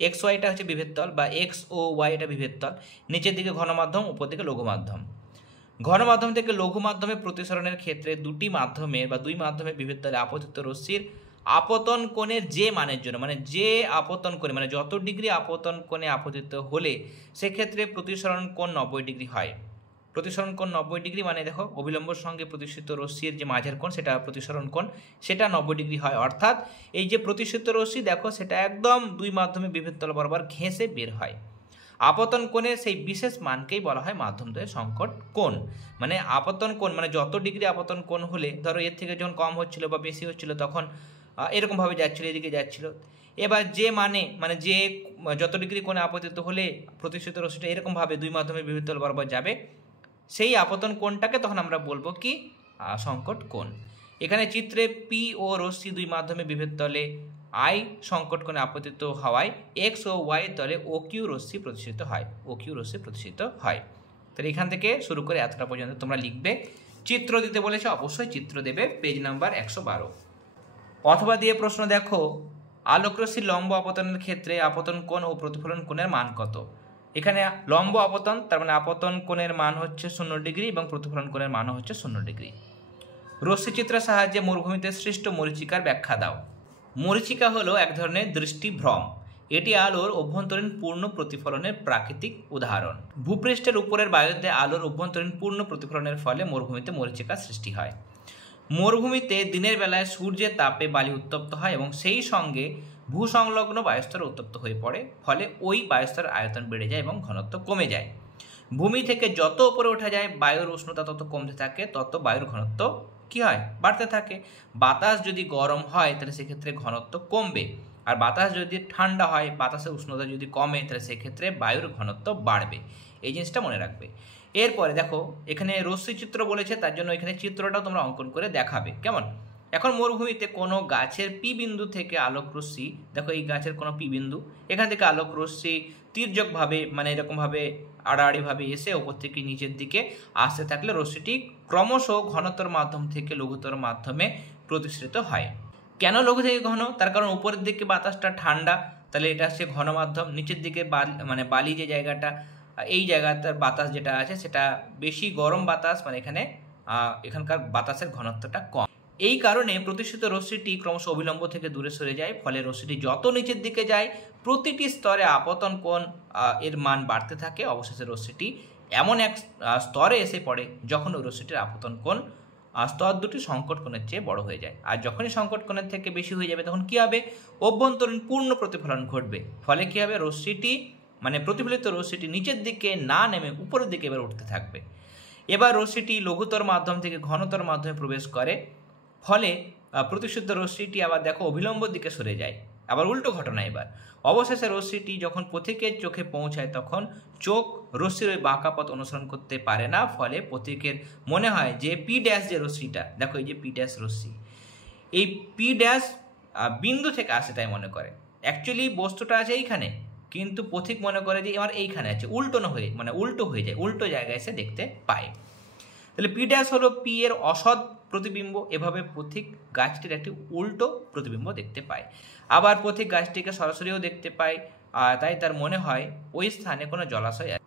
এক্স ওয়াইটা হচ্ছে বিভেদ তল বা এক্স ও ওয়াই এটা বিভেদ তল। নিচের দিকে ঘন মাধ্যম, উপর দিকে লঘু মাধ্যম। ঘন মাধ্যম থেকে লঘু মাধ্যমে প্রতিসরণের ক্ষেত্রে দুই মাধ্যমের বিভেদ তলে আপতিত রশ্মির আপতন কোণের যে মানের জন্য, মানে যে আপতন কোণে, মানে যত ডিগ্রি আপতন কোণে আপতিত হলে সেক্ষেত্রে প্রতিসরণ কোণ 90 ডিগ্রি হয়। প্রতিসরণ কোণ 90 ডিগ্রি মানে দেখো, অবিলম্বর সঙ্গে প্রতিসরিত রশ্মির যে মাঝের কোণ সেটা প্রতিসরণ কোণ, সেটা 90 ডিগ্রি হয়। অর্থাৎ এই যে প্রতিসরিত রশ্মি দেখো, সেটা একদম দুই মাধ্যমে বিভেদ তল বরাবর ঘেঁষে বের হয়। আপতন কোণের সেই বিশেষ মানকেই বলা হয় মাধ্যমদ্বয়ের সংকট কোণ। মানে আপতন কোণ মানে যত ডিগ্রি আপতন কোণ হলে, ধরো এর থেকে যখন কম হচ্ছিল বা বেশি হচ্ছিল তখন এরকমভাবে যাচ্ছিল, এদিকে যাচ্ছিল। এবার যে মানে যে যত ডিগ্রি কোণে আপতিত হলে প্রতিসরিত রশ্মিটা এরকমভাবে দুই মাধ্যমের বিভেদ তল বরাবর যাবে, সেই আপতন কোণটাকে তখন আমরা বলবো কি, সংকট কোণ। এখানে চিত্রে পি ও রশ্মি দুই মাধ্যমে বিভেদ তলে আই সংকট কোণে আপতিত হওয়ায় এক্স ও ওয়াই তলে ও কিউ রশ্মি প্রতিষ্ঠিত হয়, ও কিউ রশ্মি প্রতিষ্ঠিত হয়। তাহলে এখান থেকে শুরু করে এতটা পর্যন্ত তোমরা লিখবে। চিত্র দিতে বলেছে, অবশ্যই চিত্র দেবে, পেজ নাম্বার 112। অথবা দিয়ে প্রশ্ন দেখো, আলোকরশ্মির লম্ব আপতনের ক্ষেত্রে আপতন কোণ ও প্রতিফলন কোণের মান কত? এখানে লম্ব আপতন, তার মানে আপতন কোণের মান হচ্ছে 0 ডিগ্রি এবং প্রতিফলন কোণের মান হচ্ছে 0 ডিগ্রি। রশ্মিচিত্রের সাহায্যে মরুভূমিতে সৃষ্ট মরীচিকার ব্যাখ্যা দাও। মরীচিকা হলো এক ধরনের দৃষ্টিভ্রম। এটি আলোর অভ্যন্তরীণ পূর্ণ প্রতিফলনের প্রাকৃতিক উদাহরণ। ভূপৃষ্ঠের উপরের বায়ুতে আলোর অভ্যন্তরীণ পূর্ণ প্রতিফলনের ফলে মরুভূমিতে মরীচিকা সৃষ্টি হয়। মরুভূমিতে দিনের বেলায় সূর্যের তাপে বালি উত্তপ্ত হয় এবং সেই সঙ্গে ভূসংলগ্ন বায়ুস্তর উত্তপ্ত হয়ে পড়ে, ফলে ওই বায়ুস্তরের আয়তন বেড়ে যায় এবং ঘনত্ব কমে যায়। ভূমি থেকে যত উপরে ওঠা যায় বায়ুর উষ্ণতা তত কমতে থাকে, তত বায়ুর ঘনত্ব কি হয়? বাড়তে থাকে। বাতাস যদি গরম হয় তাহলে সেক্ষেত্রে ঘনত্ব কমবে, আর বাতাস যদি ঠান্ডা হয়, বাতাসের উষ্ণতা যদি কমে তাহলে সেক্ষেত্রে বায়ুর ঘনত্ব বাড়বে। এই জিনিসটা মনে রাখবে। এরপরে দেখো, এখানে রশ্মি চিত্র বলেছে, তার জন্য এখানে চিত্রটাও তোমরা অঙ্কন করে দেখাবে। কেমন? এখন মরুভূমিতে কোনো গাছের পি বিন্দু থেকে আলোক রশ্মি, দেখো এই গাছের কোনো পি বিন্দু, এখান থেকে আলোক রশ্মি তির্যকভাবে, মানে এরকমভাবে আড়াআড়িভাবে এসে ওপর থেকে নিচের দিকে আসতে থাকলে রশ্মিটি ক্রমশ ঘনতর মাধ্যম থেকে লঘুতর মাধ্যমে প্রতিষ্ঠিত হয়। কেন লঘু থেকে ঘন? তার কারণ উপরের দিকে বাতাসটা ঠান্ডা, তাহলে এটা হচ্ছে ঘন মাধ্যম। নিচের দিকে মানে বালি যে জায়গাটা, এই জায়গাটার বাতাস যেটা আছে সেটা বেশি গরম বাতাস, মানে এখানকার বাতাসের ঘনত্বটা কম। এই কারণে প্রতিষ্ঠিত রশ্মিটি ক্রমশ অবিলম্ব থেকে দূরে সরে যায়, ফলে রশ্মিটি যত নিচের দিকে যায় প্রতিটি স্তরে আপতন কোণ এর মান বাড়তে থাকে। অবশেষে রশ্মিটি এমন এক স্তরে এসে পড়ে যখন ওই রশ্মিটির আপতন কোণ স্তর দুটি সংকট কোণের চেয়ে বড় হয়ে যায়। আর যখনই সংকট কোণের থেকে বেশি হয়ে যাবে তখন কি হবে? অভ্যন্তরীণ পূর্ণ প্রতিফলন ঘটবে। ফলে কি হবে? রশ্মিটি, মানে প্রতিফলিত রশ্মিটি নিচের দিকে না নেমে উপরের দিকে এবার উঠতে থাকবে। এবার রশ্মিটি লঘুতর মাধ্যম থেকে ঘনতর মাধ্যমে প্রবেশ করে, ফলে প্রতিষ্ঠিত রশ্মিটি আবার দেখো অবিলম্ব দিকে সরে যায়। আবার উল্টো ঘটনা। এবার অবশেষে রশ্মিটি যখন পথিকের চোখে পৌঁছায় তখন চোখ রশ্মির ওই বাঁকা পথ অনুসরণ করতে পারে না, ফলে পথিকের মনে হয় যে পি ড্যাশ যে রশ্মিটা, দেখো এই যে পি ড্যাশ রশ্মি, এই পি ড্যাশ বিন্দু থেকে আসে তাই মনে করে। অ্যাকচুয়ালি বস্তুটা আছে এইখানে, কিন্তু পথিক মনে করে যে এবার এইখানে আছে, উল্টো হয়ে যায়, উল্টো জায়গায় এসে দেখতে পায়। তাহলে পি ড্যাশ হলো পি এর অসৎ প্রতিবিম্ব। এভাবে পথিক গাছটির একটি উল্টো প্রতিবিম্ব দেখতে পায়। আবার পথিক গাছটিকে সরাসরিও দেখতে পায়, তাই তার মনে হয় ওই স্থানে কোনো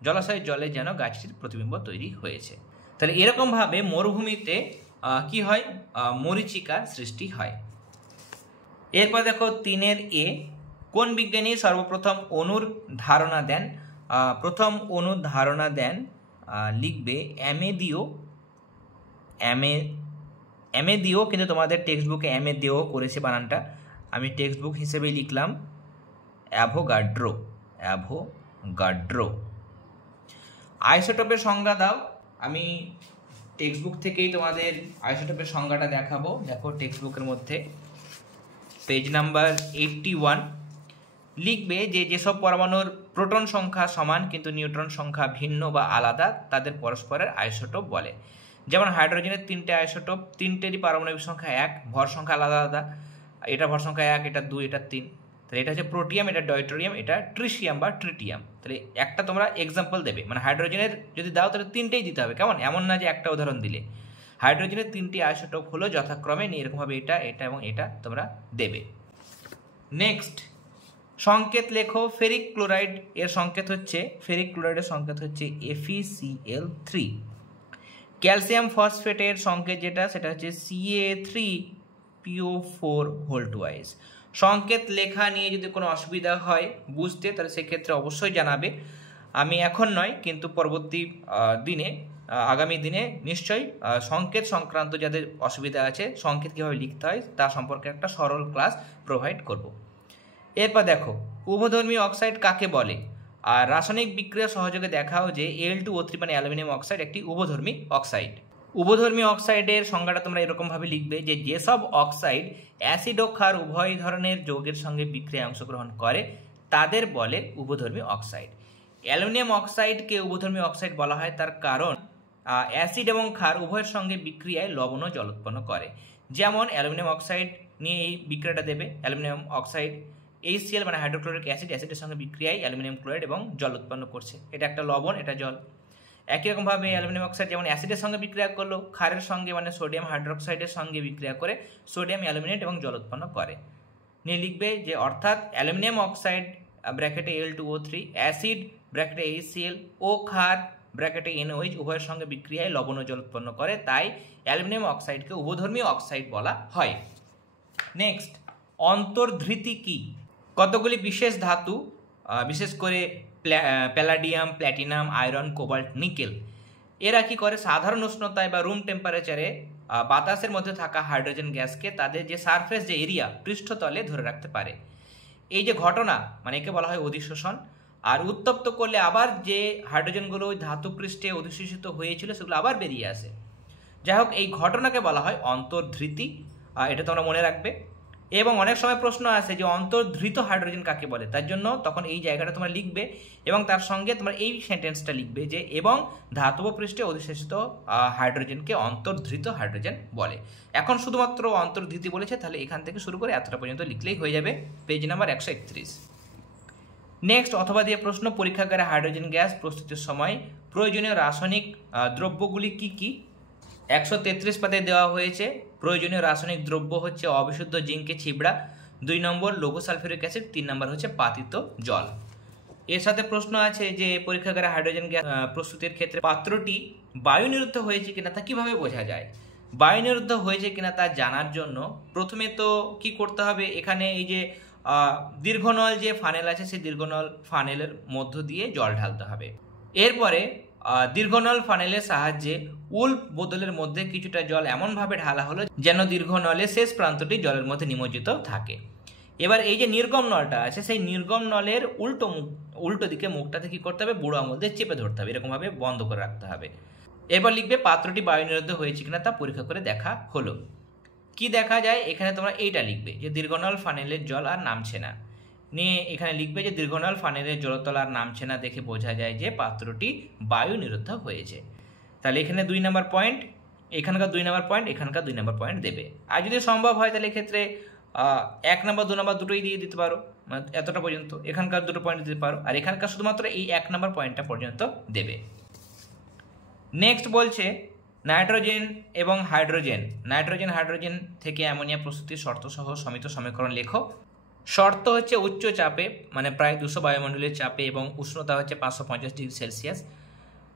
জলাশয়ের জলে যেন গাছটির প্রতিবিম্ব তৈরি হয়েছে। তাহলে এরকমভাবে মরুভূমিতে কি হয়? মরীচিকার সৃষ্টি হয়। এরপর দেখো 3-এর এ, কোন বিজ্ঞানী সর্বপ্রথম অণুর ধারণা দেন? প্রথম অণুর ধারণা দেন লিখবে অ্যামেদিও, কিন্তু তোমাদের টেক্সট বুকে অ্যামেদিও করেছে বানানটা, আমি টেক্সট বুক হিসেবেই লিখলাম অ্যাভোগাড্রো। আইসোটোপের সংজ্ঞা দাও। আমি টেক্সট বুক থেকেই তোমাদের আইসোটোপের সংজ্ঞাটা দেখাবো। দেখো টেক্সট বুকের মধ্যে পেজ নাম্বার 81 লিখবে যে যেসব পরমাণুর প্রোটন সংখ্যা সমান কিন্তু নিউট্রন সংখ্যা ভিন্ন বা আলাদা তাদের পরস্পরের আইসোটোপ বলে। যেমন হাইড্রোজেনের 3টে আইসোটোপ, 3টেরই পারমাণবিক সংখ্যা 1, ভর সংখ্যা আলাদা আলাদা। এটা ভর সংখ্যা 1, এটা 2, এটা 3। তাহলে এটা হচ্ছে প্রোটিয়াম, এটা ডয়টোরিয়াম, এটা ট্রিশিয়াম বা ট্রিটিয়াম। তাহলে একটা তোমরা এক্সাম্পল দেবে, মানে হাইড্রোজেনের যদি দাও তাহলে 3টেই দিতে হবে। কেমন? এমন না যে একটা উদাহরণ দিলে। হাইড্রোজেনের 3টি আইসোটোপ হলো যথাক্রমে এরকমভাবে এটা, এটা এবং এটা তোমরা দেবে। নেক্সট সংকেত লেখো। ফেরিক ক্লোরাইড এর সংকেত হচ্ছে, ফেরিক ক্লোরাইডের সংকেত হচ্ছে FeCl3। ক্যালসিয়াম ফসফেটের সংকেত যেটা, সেটা হচ্ছে Ca3PO4 ভোল্টওয়াইজ। সংকেত লেখা নিয়ে যদি কোনো অসুবিধা হয় বুঝতে, তাহলে সেক্ষেত্রে অবশ্যই জানাবে। আমি এখন নয়, কিন্তু পরবর্তী দিনে, আগামী দিনে নিশ্চয়ই সংকেত সংক্রান্ত যাদের অসুবিধা আছে, সংকেত কীভাবে লিখতে হয় তা সম্পর্কে একটা সরল ক্লাস প্রোভাইড করব। এরপর দেখো উভধর্মী অক্সাইড কাকে বলে? আর রাসায়নিক বিক্রিয়া সহযোগে দেখাও যে Al2O3 মানে অ্যালুমিনিয়াম অক্সাইড একটি উভধর্মী অক্সাইড। উভধর্মী অক্সাইডের সংজ্ঞাটা তোমরা এরকমভাবে লিখবে যে যেসব অক্সাইড অ্যাসিড ও ক্ষার উভয় ধরনের যৌগের সঙ্গে বিক্রিয়ায় অংশগ্রহণ করে তাদের বলে উভধর্মী অক্সাইড। অ্যালুমিনিয়াম অক্সাইডকে উভধর্মী অক্সাইড বলা হয় তার কারণ অ্যাসিড এবং ক্ষার উভয়ের সঙ্গে বিক্রিয়ায় লবণ ও জল উৎপন্ন করে। যেমন অ্যালুমিনিয়াম অক্সাইড নিয়ে এই বিক্রিয়াটা দেবে, অ্যালুমিনিয়াম অক্সাইড HCl মানে হাইড্রোক্লোরিক অ্যাসিড, অ্যাসিডের সঙ্গে বিক্রিয়ায় অ্যালুমিনিয়াম ক্লোরাইড এবং জল উৎপন্ন করছে। এটা একটা লবণ, এটা জল। একই রকমভাবে অ্যালুমিনিয়াম অক্সাইড যেমন অ্যাসিডের সঙ্গে বিক্রিয়া করলো, ক্ষারের সঙ্গে মানে সোডিয়াম হাইড্রোক্সাইডের সঙ্গে বিক্রিয়া করে সোডিয়াম অ্যালুমিনেট এবং জল উৎপন্ন করে। নিয়ে লিখবে যে অর্থাৎ অ্যালুমিনিয়াম অক্সাইড ব্র্যাকেটে Al2O3, অ্যাসিড ব্র্যাকেটে HCl ও ক্ষার ব্র্যাকেটে NOH উভয়ের সঙ্গে বিক্রিয়ায় লবণ ও জল উৎপন্ন করে, তাই অ্যালুমিনিয়াম অক্সাইডকে উভধর্মী অক্সাইড বলা হয়। নেক্সট, অন্তর্ধৃতি কি? কতগুলি বিশেষ ধাতু, বিশেষ করে palladium, platinum, iron, cobalt, nickel, এরা কি করে সাধারণ উষ্ণতায় বা রুম টেম্পারেচারে বাতাসের মধ্যে থাকা হাইড্রোজেন গ্যাসকে তাদের যে সারফেস, যে এরিয়া, পৃষ্ঠতলে ধরে রাখতে পারে। এই যে ঘটনা মানে একে বলা হয় অধিশোষণ। আর উত্তপ্ত করলে আবার যে হাইড্রোজেনগুলো ওই ধাতু পৃষ্ঠে অধিশোষিত হয়েছিল সেগুলো আবার বেরিয়ে আসে। যাই হোক, এই ঘটনাকে বলা হয় অন্তর্ধৃতি, এটা তোমরা মনে রাখবে। এবং অনেক সময় প্রশ্ন আসে যে অন্তর্ধৃত হাইড্রোজেন কাকে বলে, তার জন্য তখন এই জায়গাটা তোমরা লিখবে এবং তার সঙ্গে তোমরা এই সেন্টেন্সটা লিখবে যে এবং ধাতব পৃষ্ঠে অধিশোষিত হাইড্রোজেনকে অন্তর্ধৃত হাইড্রোজেন বলে। এখন শুধুমাত্র অন্তর্ধৃতি বলেছে, তাহলে এখান থেকে শুরু করে এতটা পর্যন্ত লিখলেই হয়ে যাবে, পেজ নাম্বার 131। নেক্সট, অথবা দিয়ে প্রশ্ন, পরীক্ষাগারে হাইড্রোজেন গ্যাস প্রস্তুতির সময় প্রয়োজনীয় রাসায়নিক দ্রব্যগুলি কি কি? 133 পাতায় দেওয়া হয়েছে। প্রয়োজনীয় রাসায়নিক দ্রব্য হচ্ছে অবিশুদ্ধ জিঙ্কে ছিবড়া, 2 নম্বর লঘু সালফিউরিক অ্যাসিড, 3 নম্বর হচ্ছে পাতিত জল। এর সাথে প্রশ্ন আছে যে পরীক্ষাগারে হাইড্রোজেন গ্যাস প্রস্তুতির ক্ষেত্রে পাত্রটি বায়ু নিরুদ্ধ হয়েছে কিনা তা কিভাবে বোঝা যায়? বায়ু নিরুদ্ধ হয়েছে কিনা তা জানার জন্য প্রথমে তো কি করতে হবে, এখানে এই যে দীর্ঘনল যে ফানেল আছে সেই দীর্ঘনল ফানেলের মধ্য দিয়ে জল ঢালতে হবে। এরপরে দীর্ঘনল ফানেলের সাহায্যে উল্প বোতলের মধ্যে কিছুটা জল এমনভাবে ঢালা হলো যেন দীর্ঘনলের শেষ প্রান্তটি জলের মধ্যে নিমজ্জিত থাকে। এবার এই যে নির্গম নলটা আছে সেই নির্গম নলের উল্টো দিকে মুখটাতে কি করতে হবে, বুড়ো আঙুল দিয়ে চেপে ধরতে হবে, এরকমভাবে বন্ধ করে রাখতে হবে। এবার লিখবে পাত্রটি বায়ু নিরুদ্ধ হয়েছে কিনা তা পরীক্ষা করে দেখা হলো। কি দেখা যায়, এখানে তোমরা এইটা লিখবে যে দীর্ঘনল ফানেলের জল আর নামছে না। নিয়ে এখানে লিখবে যে দীর্ঘনল ফানেলের জলতল আর নামছে না দেখে বোঝা যায় যে পাত্রটি বায়ু নিরুদ্ধ হয়েছে। তাহলে এখানে 2 নম্বর পয়েন্ট, এখানকার 2 নম্বর পয়েন্ট, এখানকার 2 নম্বর পয়েন্ট দেবে। আর যদি সম্ভব হয় তাহলে এক্ষেত্রে 1 নম্বর 2 নম্বর দুটোই দিয়ে দিতে পারো, মানে এতটা পর্যন্ত এখানকার 2টো পয়েন্ট দিতে পারো, আর এখানকার শুধুমাত্র এই 1 নম্বর পয়েন্টটা পর্যন্ত দেবে। নেক্সট বলছে নাইট্রোজেন এবং হাইড্রোজেন, হাইড্রোজেন থেকে অ্যামোনিয়া প্রস্তুতির শর্ত সহ সমিত সমীকরণ লেখো। শর্ত হচ্ছে উচ্চ চাপে মানে প্রায় 200 বায়ুমণ্ডলের চাপে এবং উষ্ণতা হচ্ছে 550 ডিগ্রি সেলসিয়াস।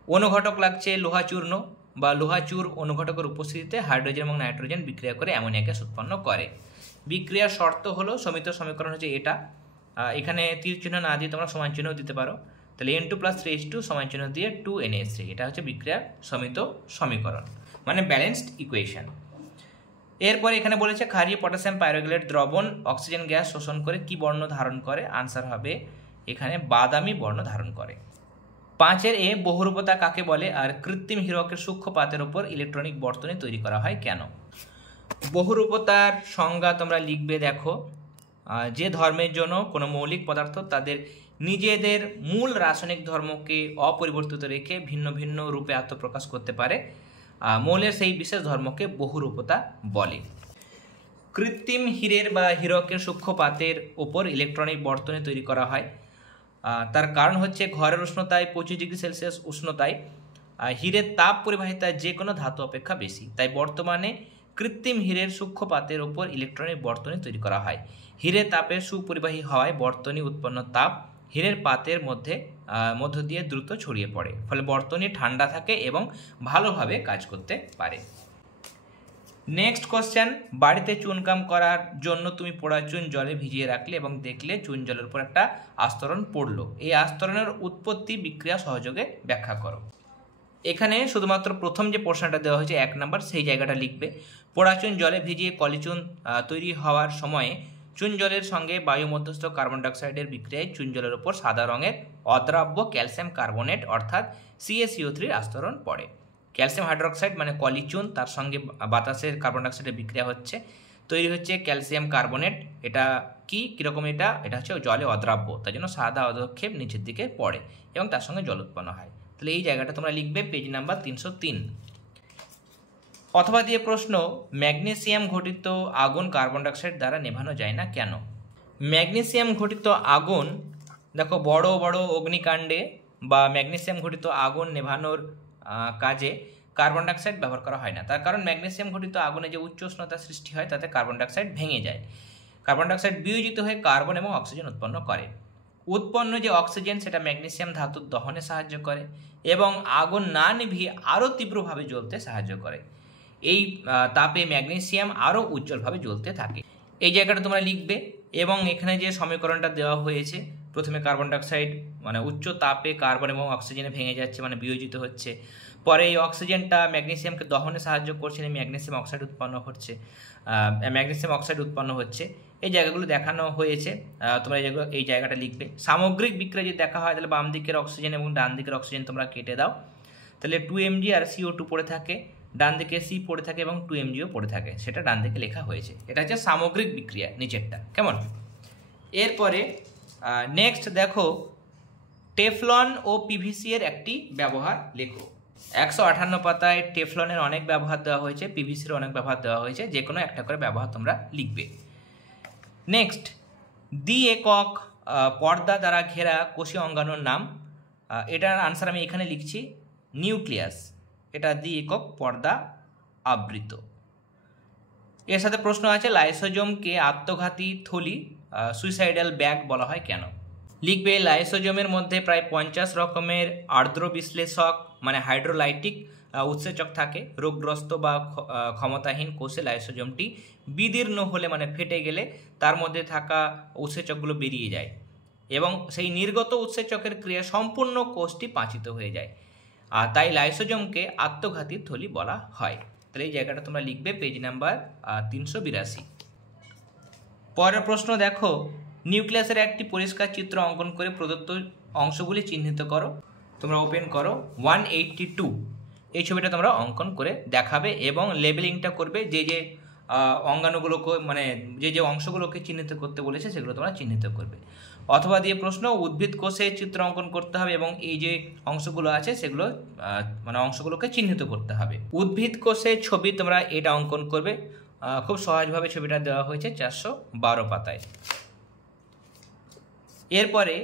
অনুঘটক লাগছে লোহা চূর্ণ বা লোহাচুর অনুঘটকের উপস্থিতিতে হাইড্রোজেন এবং নাইট্রোজেন বিক্রিয়া করে অ্যামোনিয়া গ্যাস উৎপন্ন করে। বিক্রিয়ার শর্ত হলো সমিত সমীকরণ হচ্ছে এটা, এখানে তীর চিহ্ন না দিয়ে তোমরা সমান চিহ্ন দিতে পারো। তাহলে N2 + 3H2 সমান চিহ্ন দিয়ে 2NH3, এটা হচ্ছে বিক্রিয়ার সমিত সমীকরণ মানে ব্যালেন্সড ইকুয়েশন। এরপরে এখানে বলেছে ক্ষারীয় পটাশিয়াম পাইরোক্লোরাইড দ্রবণ অক্সিজেন গ্যাস শোষণ করে কি বর্ণ ধারণ করে? আনসার হবে এখানে বাদামি বর্ণ ধারণ করে। 5 এ বহুরূপতা কাকে বলে? আর কৃত্রিম হীরকের সূক্ষ্মপাতের উপর ইলেকট্রনিক বর্তনী তৈরি করা হয় কেন? বহুরূপতার সংজ্ঞা তোমরা লিখবে, দেখো যে ধর্মের জন্য কোনো মৌলিক পদার্থ তাদের নিজেদের মূল রাসায়নিক ধর্মকে অপরিবর্তিত রেখে ভিন্ন ভিন্ন রূপে আত্মপ্রকাশ করতে পারে, মৌলের সেই বিশেষ ধর্মকে বহুরূপতা বলে। কৃত্রিম হীরের বা হীরকের সূক্ষ্মপাতের ওপর ইলেকট্রনিক বর্তনী তৈরি করা হয়, তার কারণ হচ্ছে ঘরের উষ্ণতায় 25 ডিগ্রি সেলসিয়াস উষ্ণতায় হীরের তাপ পরিবাহিতা যে কোনো ধাতু অপেক্ষা বেশি, তাই বর্তমানে কৃত্রিম হীরের সূক্ষ্মপাতের ওপর ইলেকট্রনিক বর্তনী তৈরি করা হয়। হীরের তাপের সুপরিবাহী হওয়ায় বর্তনী উৎপন্ন তাপ হীরের পাতের মধ্য দিয়ে দ্রুত ছড়িয়ে পড়ে, ফলে বর্তনী ঠান্ডা থাকে এবং ভালোভাবে কাজ করতে পারে। নেক্সট কোশ্চেন, বাড়িতে চুনকাম করার জন্য তুমি পোড়া চুন জলে ভিজিয়ে রাখলে এবং দেখলে চুন জলের উপর একটা আস্তরণ পড়লো, এই আস্তরণের উৎপত্তি বিক্রিয়া সহযোগে ব্যাখ্যা করো। এখানে শুধুমাত্র প্রথম যে পোর্শনটা দেওয়া হয়েছে 1 নম্বর, সেই জায়গাটা লিখবে। পোড়া চুন জলে ভিজিয়ে কলিচুন তৈরি হওয়ার সময়ে চুন জলের সঙ্গে বায়ু মধ্যস্থ কার্বন ডাইঅক্সাইডের বিক্রিয়ায় চুন জলের উপর সাদা রঙের অদ্রাব্য ক্যালসিয়াম কার্বনেট অর্থাৎ CaCO3 আস্তরণ পড়ে। ক্যালসিয়াম হাইড্রোক্সাইড মানে কলিচুন, তার সঙ্গে বাতাসের কার্বন ডাইঅক্সাইডের বিক্রিয়া হচ্ছে, তৈরি হচ্ছে ক্যালসিয়াম কার্বনেট। এটা কীরকম? এটা হচ্ছে জলে অদ্রাব্য, তার জন্য সাদা অধক্ষেপ নিচের দিকে পড়ে এবং তার সঙ্গে জল উৎপন্ন হয়। তাহলে এই জায়গাটা তোমরা লিখবে পেজ নাম্বার 303। অথবা দিয়ে প্রশ্ন, ম্যাগনেসিয়াম ঘটিত আগুন কার্বন ডাইঅক্সাইড দ্বারা নেভানো যায় না কেন? ম্যাগনেসিয়াম ঘটিত আগুন, দেখো বড় বড় অগ্নিকাণ্ডে বা ম্যাগনেসিয়াম ঘটিত আগুন নেভানোর কাজে কার্বন ডাইঅক্সাইড ব্যবহার করা হয় না। তার কারণ ম্যাগনেসিয়াম ঘটিত আগুনে যে উচ্চ উষ্ণতা সৃষ্টি হয় তাতে কার্বন ডাইঅক্সাইড ভেঙে যায়। কার্বন ডাইঅক্সাইড বিয়োজিত হয়ে কার্বন এবং অক্সিজেন উৎপন্ন করে। উৎপন্ন যে অক্সিজেন সেটা ম্যাগনেসিয়াম ধাতুর দহনে সাহায্য করে এবং আগুন না নিভিয়ে আরও তীব্রভাবে জ্বলতে সাহায্য করে। এই তাপে ম্যাগনেসিয়াম আরও উজ্জ্বলভাবে জ্বলতে থাকে। এই জায়গাটা তোমরা লিখবে এবং এখানে যে সমীকরণটা দেওয়া হয়েছে, প্রথমে কার্বন ডাইঅক্সাইড মানে উচ্চ তাপে কার্বন এবং অক্সিজেনে ভেঙে যাচ্ছে, মানে বিয়োজিত হচ্ছে। পরে এই অক্সিজেনটা ম্যাগনেসিয়ামকে দহনে সাহায্য করছে, ম্যাগনেসিয়াম অক্সাইড উৎপন্ন হচ্ছে, এই জায়গাগুলো দেখানো হয়েছে। তোমরা এই জায়গাটা লিখবে। সামগ্রিক বিক্রিয়া যদি দেখা হয় তাহলে বাম দিকের অক্সিজেন এবং ডান দিকের অক্সিজেন তোমরা কেটে দাও, তাহলে 2mg আর CO2 পড়ে থাকে, ডান দিকে C পড়ে থাকে এবং 2mgও পড়ে থাকে, সেটা ডান দিকে লেখা হয়েছে। এটা হচ্ছে সামগ্রিক বিক্রিয়া নিচেরটা, কেমন? এরপরে নেক্সট দেখো, টেফলন ও পিভিসি এর একটি ব্যবহার লেখো। 158 পাতায় টেফলনের অনেক ব্যবহার দেওয়া হয়েছে, পিভিসির অনেক ব্যবহার দেওয়া হয়েছে, যে কোনো একটা করে ব্যবহার তোমরা লিখবে। নেক্সট, দ্বি একক পর্দা দ্বারা ঘেরা কোষীয় অঙ্গাণুর নাম। এটার আনসার আমি এখানে লিখছি, নিউক্লিয়াস। এটা দ্বি একক পর্দা আবৃত। এর সাথে প্রশ্ন আছে, লাইসোজোমকে আত্মঘাতী থলি সুইসাইডাল ব্যাগ বলা হয় কেন? লিখবে, লাইসোজোমের মধ্যে প্রায় 50 রকমের আর্দ্র বিশ্লেষক মানে হাইড্রোলাইটিক উৎসেচক থাকে। রোগগ্রস্ত বা ক্ষমতাহীন কোষে লাইসোজোমটি বিদীর্ণ হলে মানে ফেটে গেলে তার মধ্যে থাকা উৎসেচকগুলো বেরিয়ে যায় এবং সেই নির্গত উৎসেচকের ক্রিয়া সম্পূর্ণ কোষটি পাচিত হয়ে যায়, আর তাই লাইসোজোমকে আত্মঘাতী থলি বলা হয়। তাহলে এই জায়গাটা তোমরা লিখবে, পেজ নাম্বার 382। পরের প্রশ্ন দেখো, নিউক্লিয়াসের একটি পরিষ্কার চিত্র অঙ্কন করে প্রদত্ত অংশগুলি চিহ্নিত করো। তোমরা ওপেন করো 182, এই ছবিটা তোমরা অঙ্কন করে দেখাবে এবং লেবেলিংটা করবে, যে যে অঙ্গাণুগুলোকে মানে যে অংশগুলোকে চিহ্নিত করতে বলেছে সেগুলো তোমরা চিহ্নিত করবে। অথবা দিয়ে প্রশ্ন, উদ্ভিদ কোষে চিত্র অঙ্কন করতে হবে এবং এই যে অংশগুলো আছে সেগুলো মানে অংশগুলোকে চিহ্নিত করতে হবে। উদ্ভিদ কোষের ছবি তোমরা এটা অঙ্কন করবে, খুব সহজভাবে ছবিটা দেওয়া হয়েছে 412 পাতায়। এরপরে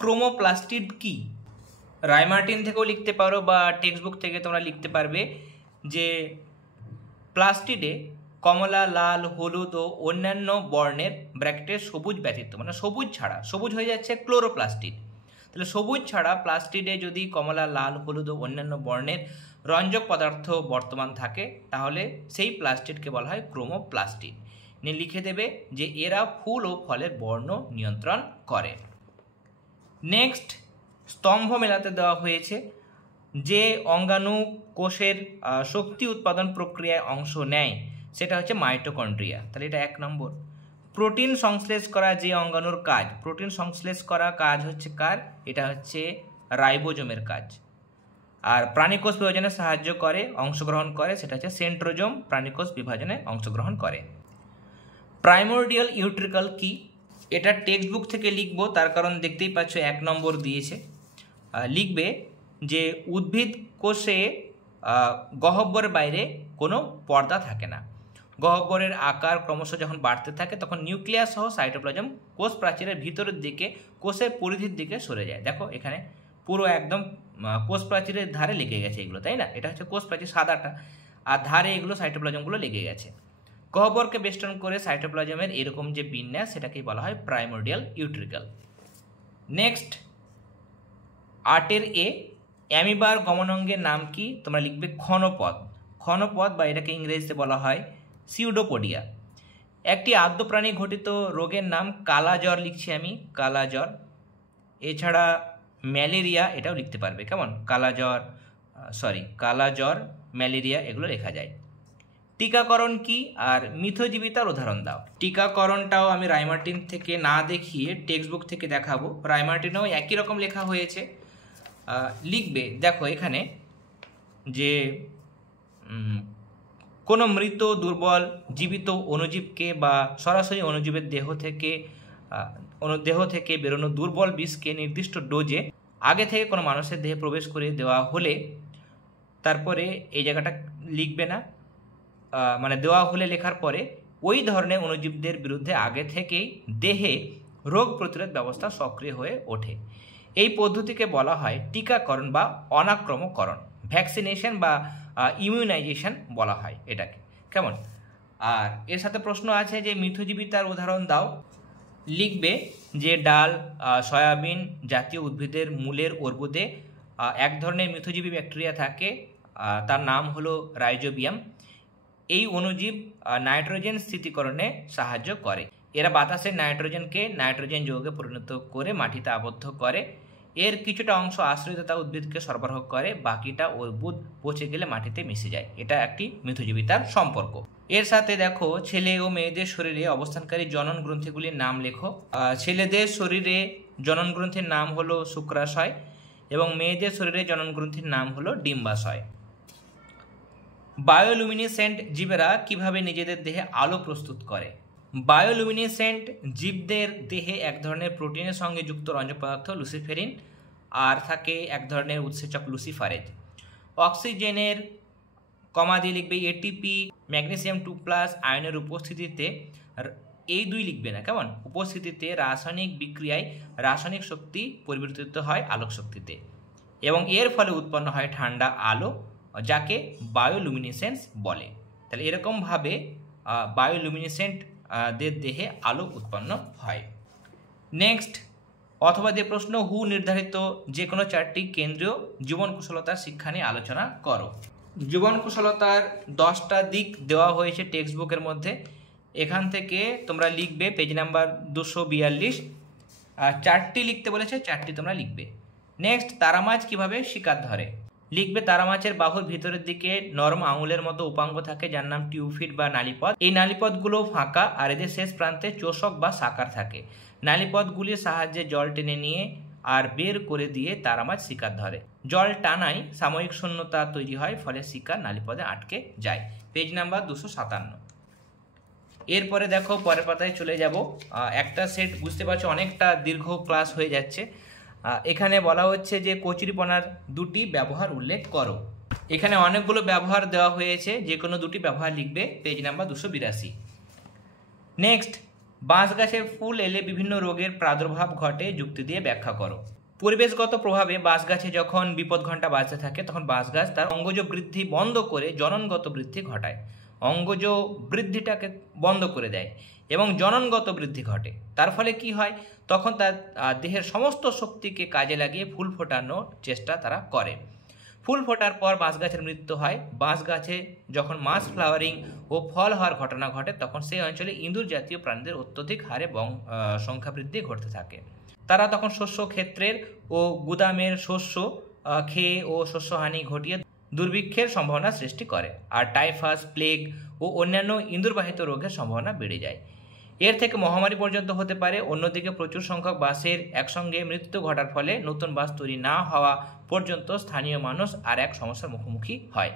ক্রোমোপ্লাস্টিড কি? রায়মার্টিন থেকেও লিখতে পারো বা টেক্সট বুক থেকে তোমরা লিখতে পারবে যে প্লাস্টিডে কমলা, লাল, হলুদ ও অন্যান্য বর্ণের ব্র্যাকেটে সবুজ ব্যতীত, মানে সবুজ ছাড়া, সবুজ হয়ে যাচ্ছে ক্লোরোপ্লাস্টিড। তাহলে সবুজ ছাড়া প্লাস্টিডে যদি কমলা, লাল, হলুদ ও অন্যান্য বর্ণের রঞ্জক পদার্থ বর্তমান থাকে তাহলে সেই প্লাস্টিডকে বলা হয় ক্রোমোপ্লাস্টিড। নিয়ে লিখে দেবে যে এরা ফুল ও ফলের বর্ণ নিয়ন্ত্রণ করে। নেক্সট, স্তম্ভ মেলাতে দেওয়া হয়েছে, যে অঙ্গাণু কোষের শক্তি উৎপাদন প্রক্রিয়ায় অংশ নেয় সেটা হচ্ছে মাইটোকন্ড্রিয়া। তাহলে এটা 1 নম্বর। প্রোটিন সংশ্লেষ করা যে অঙ্গাণুর কাজ, প্রোটিন সংশ্লেষ করা কাজ হচ্ছে কার? এটা হচ্ছে রাইবোজোমের কাজ। আর প্রাণীকোষ বিভাজনে সাহায্য করে, অংশগ্রহণ করে, সেটা হচ্ছে সেন্ট্রোজোম প্রাণীকোষ বিভাজনে অংশগ্রহণ করে। প্রাইমোর্ডিয়াল ইউট্রিকল কি? এটা টেক্সট বুক থেকে লিখবো, তার কারণ দেখতেই পাচ্ছ 1 নম্বর দিয়েছে। লিখবে যে উদ্ভিদ কোষে গহ্বরের বাইরে কোনো পর্দা থাকে না। গহ্বরের আকার ক্রমশ যখন বাড়তে থাকে তখন নিউক্লিয়াস সহ সাইটোপ্লাজম কোষ প্রাচীরের ভিতরের দিকে কোষের পরিধির দিকে সরে যায়। দেখো এখানে পুরো একদম কোষ প্রাচীরের ধারে লেগে গেছে এগুলো, তাই না? এটা হচ্ছে কোষ প্রাচীর সাদাটা, আর ধারে এগুলো সাইটোপ্লাজমগুলো লেগে গেছে। গহ্বরকে বেষ্টন করে সাইটোপ্লাজমের এরকম যে বিন্যাস সেটাকেই বলা হয় প্রাইমোর্ডিয়াল ইউট্রিকল। নেক্সট, 8 এ অ্যামিবার গমনাঙ্গের নাম কি? তোমরা লিখবে ক্ষণপদ। ক্ষণপদ বা এটাকে ইংরেজিতে বলা হয় সিউডোপোডিয়া। একটি আদ্য প্রাণী ঘটিত রোগের নাম কালা জ্বর লিখছি আমি, কালা জ্বর। এছাড়া ম্যালেরিয়া এটাও লিখতে পারবে, কেমন? কালা জ্বর, ম্যালেরিয়া এগুলো লেখা যায়। টিকাকরণ কি? আর মিথজীবিতার উদাহরণ দাও। টিকাকরণটাও আমি রায়মার্টিন থেকে না দেখিয়ে টেক্সট বুক থেকে দেখাবো। রায়মার্টিনেও একই রকম লেখা হয়েছে। লিখবে, দেখো এখানে যে কোনো মৃত, দুর্বল, জীবিত অণুজীবকে বা সরাসরি অণুজীবের দেহ থেকে বেরোনো দুর্বল বিষকে নির্দিষ্ট ডোজে আগে থেকে কোনো মানুষের দেহে প্রবেশ করে দেওয়া হলে তারপরে এই জায়গাটা লিখবে না, মানে দেওয়া হলে লেখার পরে ওই ধরনের অণুজীবদের বিরুদ্ধে আগে থেকেই দেহে রোগ প্রতিরোধ ব্যবস্থা সক্রিয় হয়ে ওঠে। এই পদ্ধতিকে বলা হয় টিকাকরণ বা অনাক্রমকরণ, ভ্যাকসিনেশন বা ইমিউনাইজেশন বলা হয় এটাকে। কেমন? আর এর সাথে প্রশ্ন আছে যে মিথজীবিতার উদাহরণ দাও। লিখবে যে ডাল, সয়াবিন জাতীয় উদ্ভিদের মূলের অর্বুদে এক ধরনের মিথজীবী ব্যাকটেরিয়া থাকে, তার নাম হলো রাইজোবিয়াম। এই অণুজীব নাইট্রোজেন স্থিতিকরণে সাহায্য করে। এরা বাতাসের নাইট্রোজেনকে নাইট্রোজেন যৌগে পরিণত করে মাটিতে আবদ্ধ করে। এর কিছুটা অংশ আশ্রিততা উদ্ভিদকে সরবরাহ করে, বাকিটা উদ্ভিদ পচে গেলে মাটিতে মিশে যায়। এটা একটি মিথজীবিতার সম্পর্ক। এর সাথে দেখো ছেলে ও মেয়েদের শরীরে অবস্থানকারী জনন গ্রন্থিগুলির নাম লেখো। ছেলেদের শরীরে জনন গ্রন্থির নাম হলো শুক্রাশয় এবং মেয়েদের শরীরে জনন গ্রন্থির নাম হলো ডিম্বাশয়। বায়োলুমিনেসেন্ট জীবেরা কিভাবে নিজেদের দেহে আলো প্রস্তুত করে? বায়োলুমিনেসেন্ট জীবদের দেহে এক ধরনের প্রোটিনের সঙ্গে যুক্ত রঞ্জক পদার্থ লুসিফেরিন আর থাকে এক ধরনের উৎসেচক লুসিফারেজ। অক্সিজেনের কমা দিয়ে লিখবে এটিপি, ম্যাগনেসিয়াম 2+ আয়নের উপস্থিতিতে, এই দুই লিখবে না, কেমন? উপস্থিতিতে রাসায়নিক বিক্রিয়ায় রাসায়নিক শক্তি পরিবর্তিত হয় আলোক শক্তিতে এবং এর ফলে উৎপন্ন হয় ঠান্ডা আলো, যাকে বায়োলুমিনেসেন্স বলে। তাহলে এরকমভাবে বায়োলুমিনেসেন্ট দের দেহে আলো উৎপন্ন হয়। নেক্সট অথবা যে প্রশ্ন, হু নির্ধারিত যে কোনো 4টি কেন্দ্রীয় জীবন কুশলতার শিক্ষা নিয়ে আলোচনা করো। জীবন কুশলতার 10টা দিক দেওয়া হয়েছে টেক্সট বুকের মধ্যে। এখান থেকে তোমরা লিখবে পেজ নাম্বার 242। 4টি লিখতে বলেছে, 4টি তোমরা লিখবে। নেক্সট, তারা মাছ কীভাবে শিকার ধরে? লিখবে তারা মাছের বাহুর ভিতরের দিকে নরম আঙুলের মতো উপাঙ্গ থাকে যার নাম টিউফিড বা নালীপথ। এই নালীপথগুলো ফাঁকা আর এদের শেষ প্রান্তে চোষক বা সাকার থাকে। নালীপথগুলির সাহায্যে জল টেনে নিয়ে আর বের করে দিয়ে তারা মাছ শিকার ধরে। জল টানায় সাময়িক শূন্যতা তৈরি হয়, ফলে শিকার নালীপথে আটকে যায়। Page number 257। এরপরে দেখো পরের পাতায় চলে যাব। একটা সেট বুঝতে পারছো অনেকটা দীর্ঘ ক্লাস হয়ে যাচ্ছে। এখানে বলা হচ্ছে যে কচুরিপানার 2টি ব্যবহার উল্লেখ করো। এখানে অনেকগুলো ব্যবহার দেওয়া হয়েছে, যে কোনো 2টি ব্যবহার লিখবে। Page number 282। নেক্সট, বাঁশ গাছের ফুল এলে বিভিন্ন রোগের প্রাদুর্ভাব ঘটে, যুক্তি দিয়ে ব্যাখ্যা করো। পরিবেশগত প্রভাবে বাঁশ গাছে যখন বিপদ ঘণ্টা বাজতে থাকে তখন বাঁশ গাছ তার অঙ্গজ বৃদ্ধি বন্ধ করে জননগত বৃদ্ধি ঘটায়। অঙ্গজ বৃদ্ধিটাকে বন্ধ করে দেয় এবং জননগত বৃদ্ধি ঘটে। তার ফলে কি হয়? তখন তার দেহের সমস্ত শক্তিকে কাজে লাগিয়ে ফুল ফোটানোর চেষ্টা তারা করে। ফুল ফোটার পর বাঁশ গাছের মৃত্যু হয়। বাঁশ গাছে যখন মাস ফ্লাওয়ারিং ও ফল হওয়ার ঘটনা ঘটে তখন সেই অঞ্চলে ইঁদুর জাতীয় প্রাণীদের অত্যধিক হারে সংখ্যা বৃদ্ধি ঘটতে থাকে। তারা তখন শস্য ক্ষেত্রের ও গুদামের শস্য খেয়ে ও শস্যহানি ঘটিয়ে দুর্ভিক্ষের সম্ভাবনা সৃষ্টি করে, আর টাইফাস, প্লেগ ও অন্যান্য ইঁদুরবাহিত রোগের সম্ভাবনা বেড়ে যায়। এর থেকে মহামারী পর্যন্ত হতে পারে। অন্যদিকে প্রচুর সংখ্যক বাসের একসঙ্গে মৃত্যু ঘটার ফলে নতুন বাস তৈরি না হওয়া পর্যন্ত স্থানীয় মানুষ আর এক সমস্যার মুখোমুখি হয়।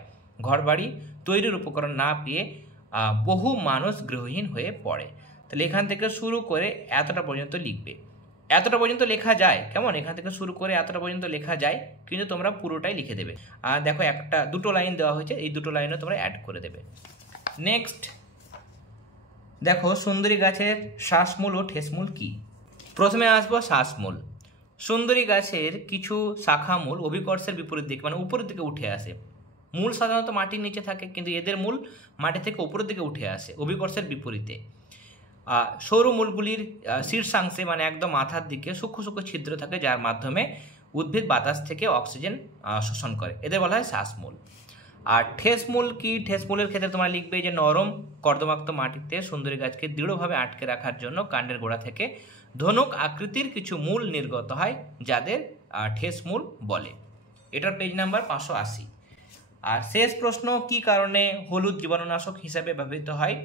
ঘরবাড়ি তৈরির উপকরণ না পেয়ে বহু মানুষ গৃহহীন হয়ে পড়ে। তাহলে এখান থেকে শুরু করে এতটা পর্যন্ত লিখবে। এতটা পর্যন্ত লেখা যায়, কেমন? এখান থেকে শুরু করে এতটা পর্যন্ত লেখা যায়, কিন্তু তোমরা পুরোটাই লিখে দেবে। আর দেখো 2টো লাইন দেওয়া হয়েছে, এই 2টো লাইনও তোমরা অ্যাড করে দেবে। নেক্সট দেখো, সুন্দরী গাছের শ্বাসমূল ও ঠেসমূল কি? প্রথমে আসবো শ্বাসমূল। সুন্দরী গাছের কিছু শাখামূল অভিকর্ষের বিপরীত দিকে মানে উপরের দিকে উঠে আসে। মূল সাধারণত মাটির নিচে থাকে, কিন্তু এদের মূল মাটি থেকে উপরের দিকে উঠে আসে অভিকর্ষের বিপরীতে। সরু মূলগুলির শীর্ষাংশে মানে একদম মাথার দিকে সূক্ষ্ম সূক্ষ্ম ছিদ্র থাকে, যার মাধ্যমে উদ্ভিদ বাতাস থেকে অক্সিজেন শোষণ করে। এদের বলা হয় শ্বাসমূল। আর ঠেসমূল কি? ঠেসমূলের ক্ষেত্রে তোমরা লিখবে যে নরম কর্দমাক্ত মাটিতে সুন্দরী গাছকে দৃঢ়ভাবে আটকে রাখার জন্য কাণ্ডের গোড়া থেকে ধনুক আকৃতির কিছু মূল নির্গত হয়, যাদের ঠেসমূল বলে। এটার পেজ নাম্বার 580। আর শেষ প্রশ্ন, কি কারণে হলুদ জীবাণুনাশক হিসাবে ব্যবহৃত হয়?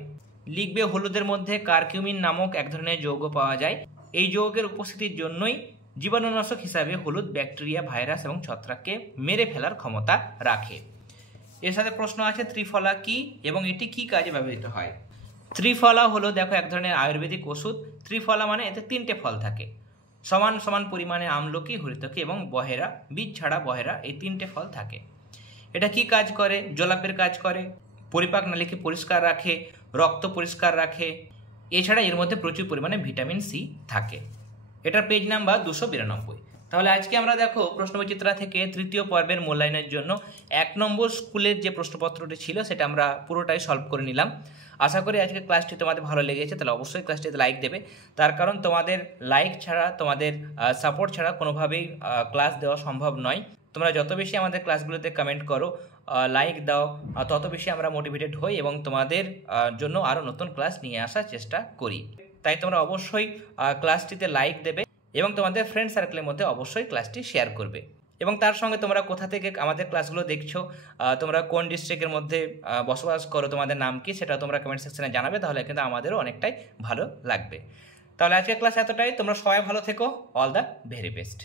লিখবে হলুদের মধ্যে কারকিউমিন নামক এক ধরনের যৌগ পাওয়া যায়। এই যৌগের উপস্থিতির জন্যই জীবাণুনাশক হিসাবে হলুদ ব্যাকটেরিয়া, ভাইরাস এবং ছত্রাককে মেরে ফেলার ক্ষমতা রাখে। এর সাথে প্রশ্ন আছে ত্রিফলা কি এবং এটি কি কাজে ব্যবহৃত হয়? ত্রিফলা হলো দেখো এক ধরনের আয়ুর্বেদিক ওষুধ। ত্রিফলা মানে এতে 3টে ফল থাকে, সমান সমান পরিমাণে আমলকি, হরিতকি এবং বহেরা, বীজ ছাড়া বহেরা, এই 3টে ফল থাকে। এটা কি কাজ করে? জলাপের কাজ করে, পরিপাক নালীকে পরিষ্কার রাখে, রক্ত পরিষ্কার রাখে। এছাড়া এর মধ্যে প্রচুর পরিমাণে ভিটামিন সি থাকে। এটার পেজ নাম্বার 292। তাহলে আজকে আমরা দেখো প্রশ্নবিচিত্রা থেকে তৃতীয় পর্বের মূল্যায়নের জন্য 1 নম্বর স্কুলের যে প্রশ্নপত্রটি ছিল সেটা আমরা পুরোটাই সলভ করে নিলাম। আশা করি আজকে ক্লাসটি তোমাদের ভালো লেগেছে। তাহলে অবশ্যই ক্লাসটিতে লাইক দেবে, তার কারণ তোমাদের লাইক ছাড়া, তোমাদের সাপোর্ট ছাড়া কোনোভাবেই ক্লাস দেওয়া সম্ভব নয়। তোমরা যত বেশি আমাদের ক্লাসগুলোতে কমেন্ট করো, লাইক দাও, তত বেশি আমরা মোটিভেটেড হই এবং তোমাদের জন্য আরও নতুন ক্লাস নিয়ে আসার চেষ্টা করি। তাই তোমরা অবশ্যই ক্লাসটিতে লাইক দেবে এবং তোমাদের ফ্রেন্ড সার্কেলের মধ্যে অবশ্যই ক্লাসটি শেয়ার করবে। এবং তার সঙ্গে তোমরা কোথা থেকে আমাদের ক্লাসগুলো দেখছো, তোমরা কোন ডিস্ট্রিক্টের মধ্যে বসবাস করো, তোমাদের নাম কি, সেটা তোমরা কমেন্ট সেকশনে জানাবে। তাহলে কিন্তু আমাদেরও অনেকটাই ভালো লাগবে। তাহলে আজকের ক্লাস এতটাই। তোমরা সবাই ভালো থেকো। All the very best.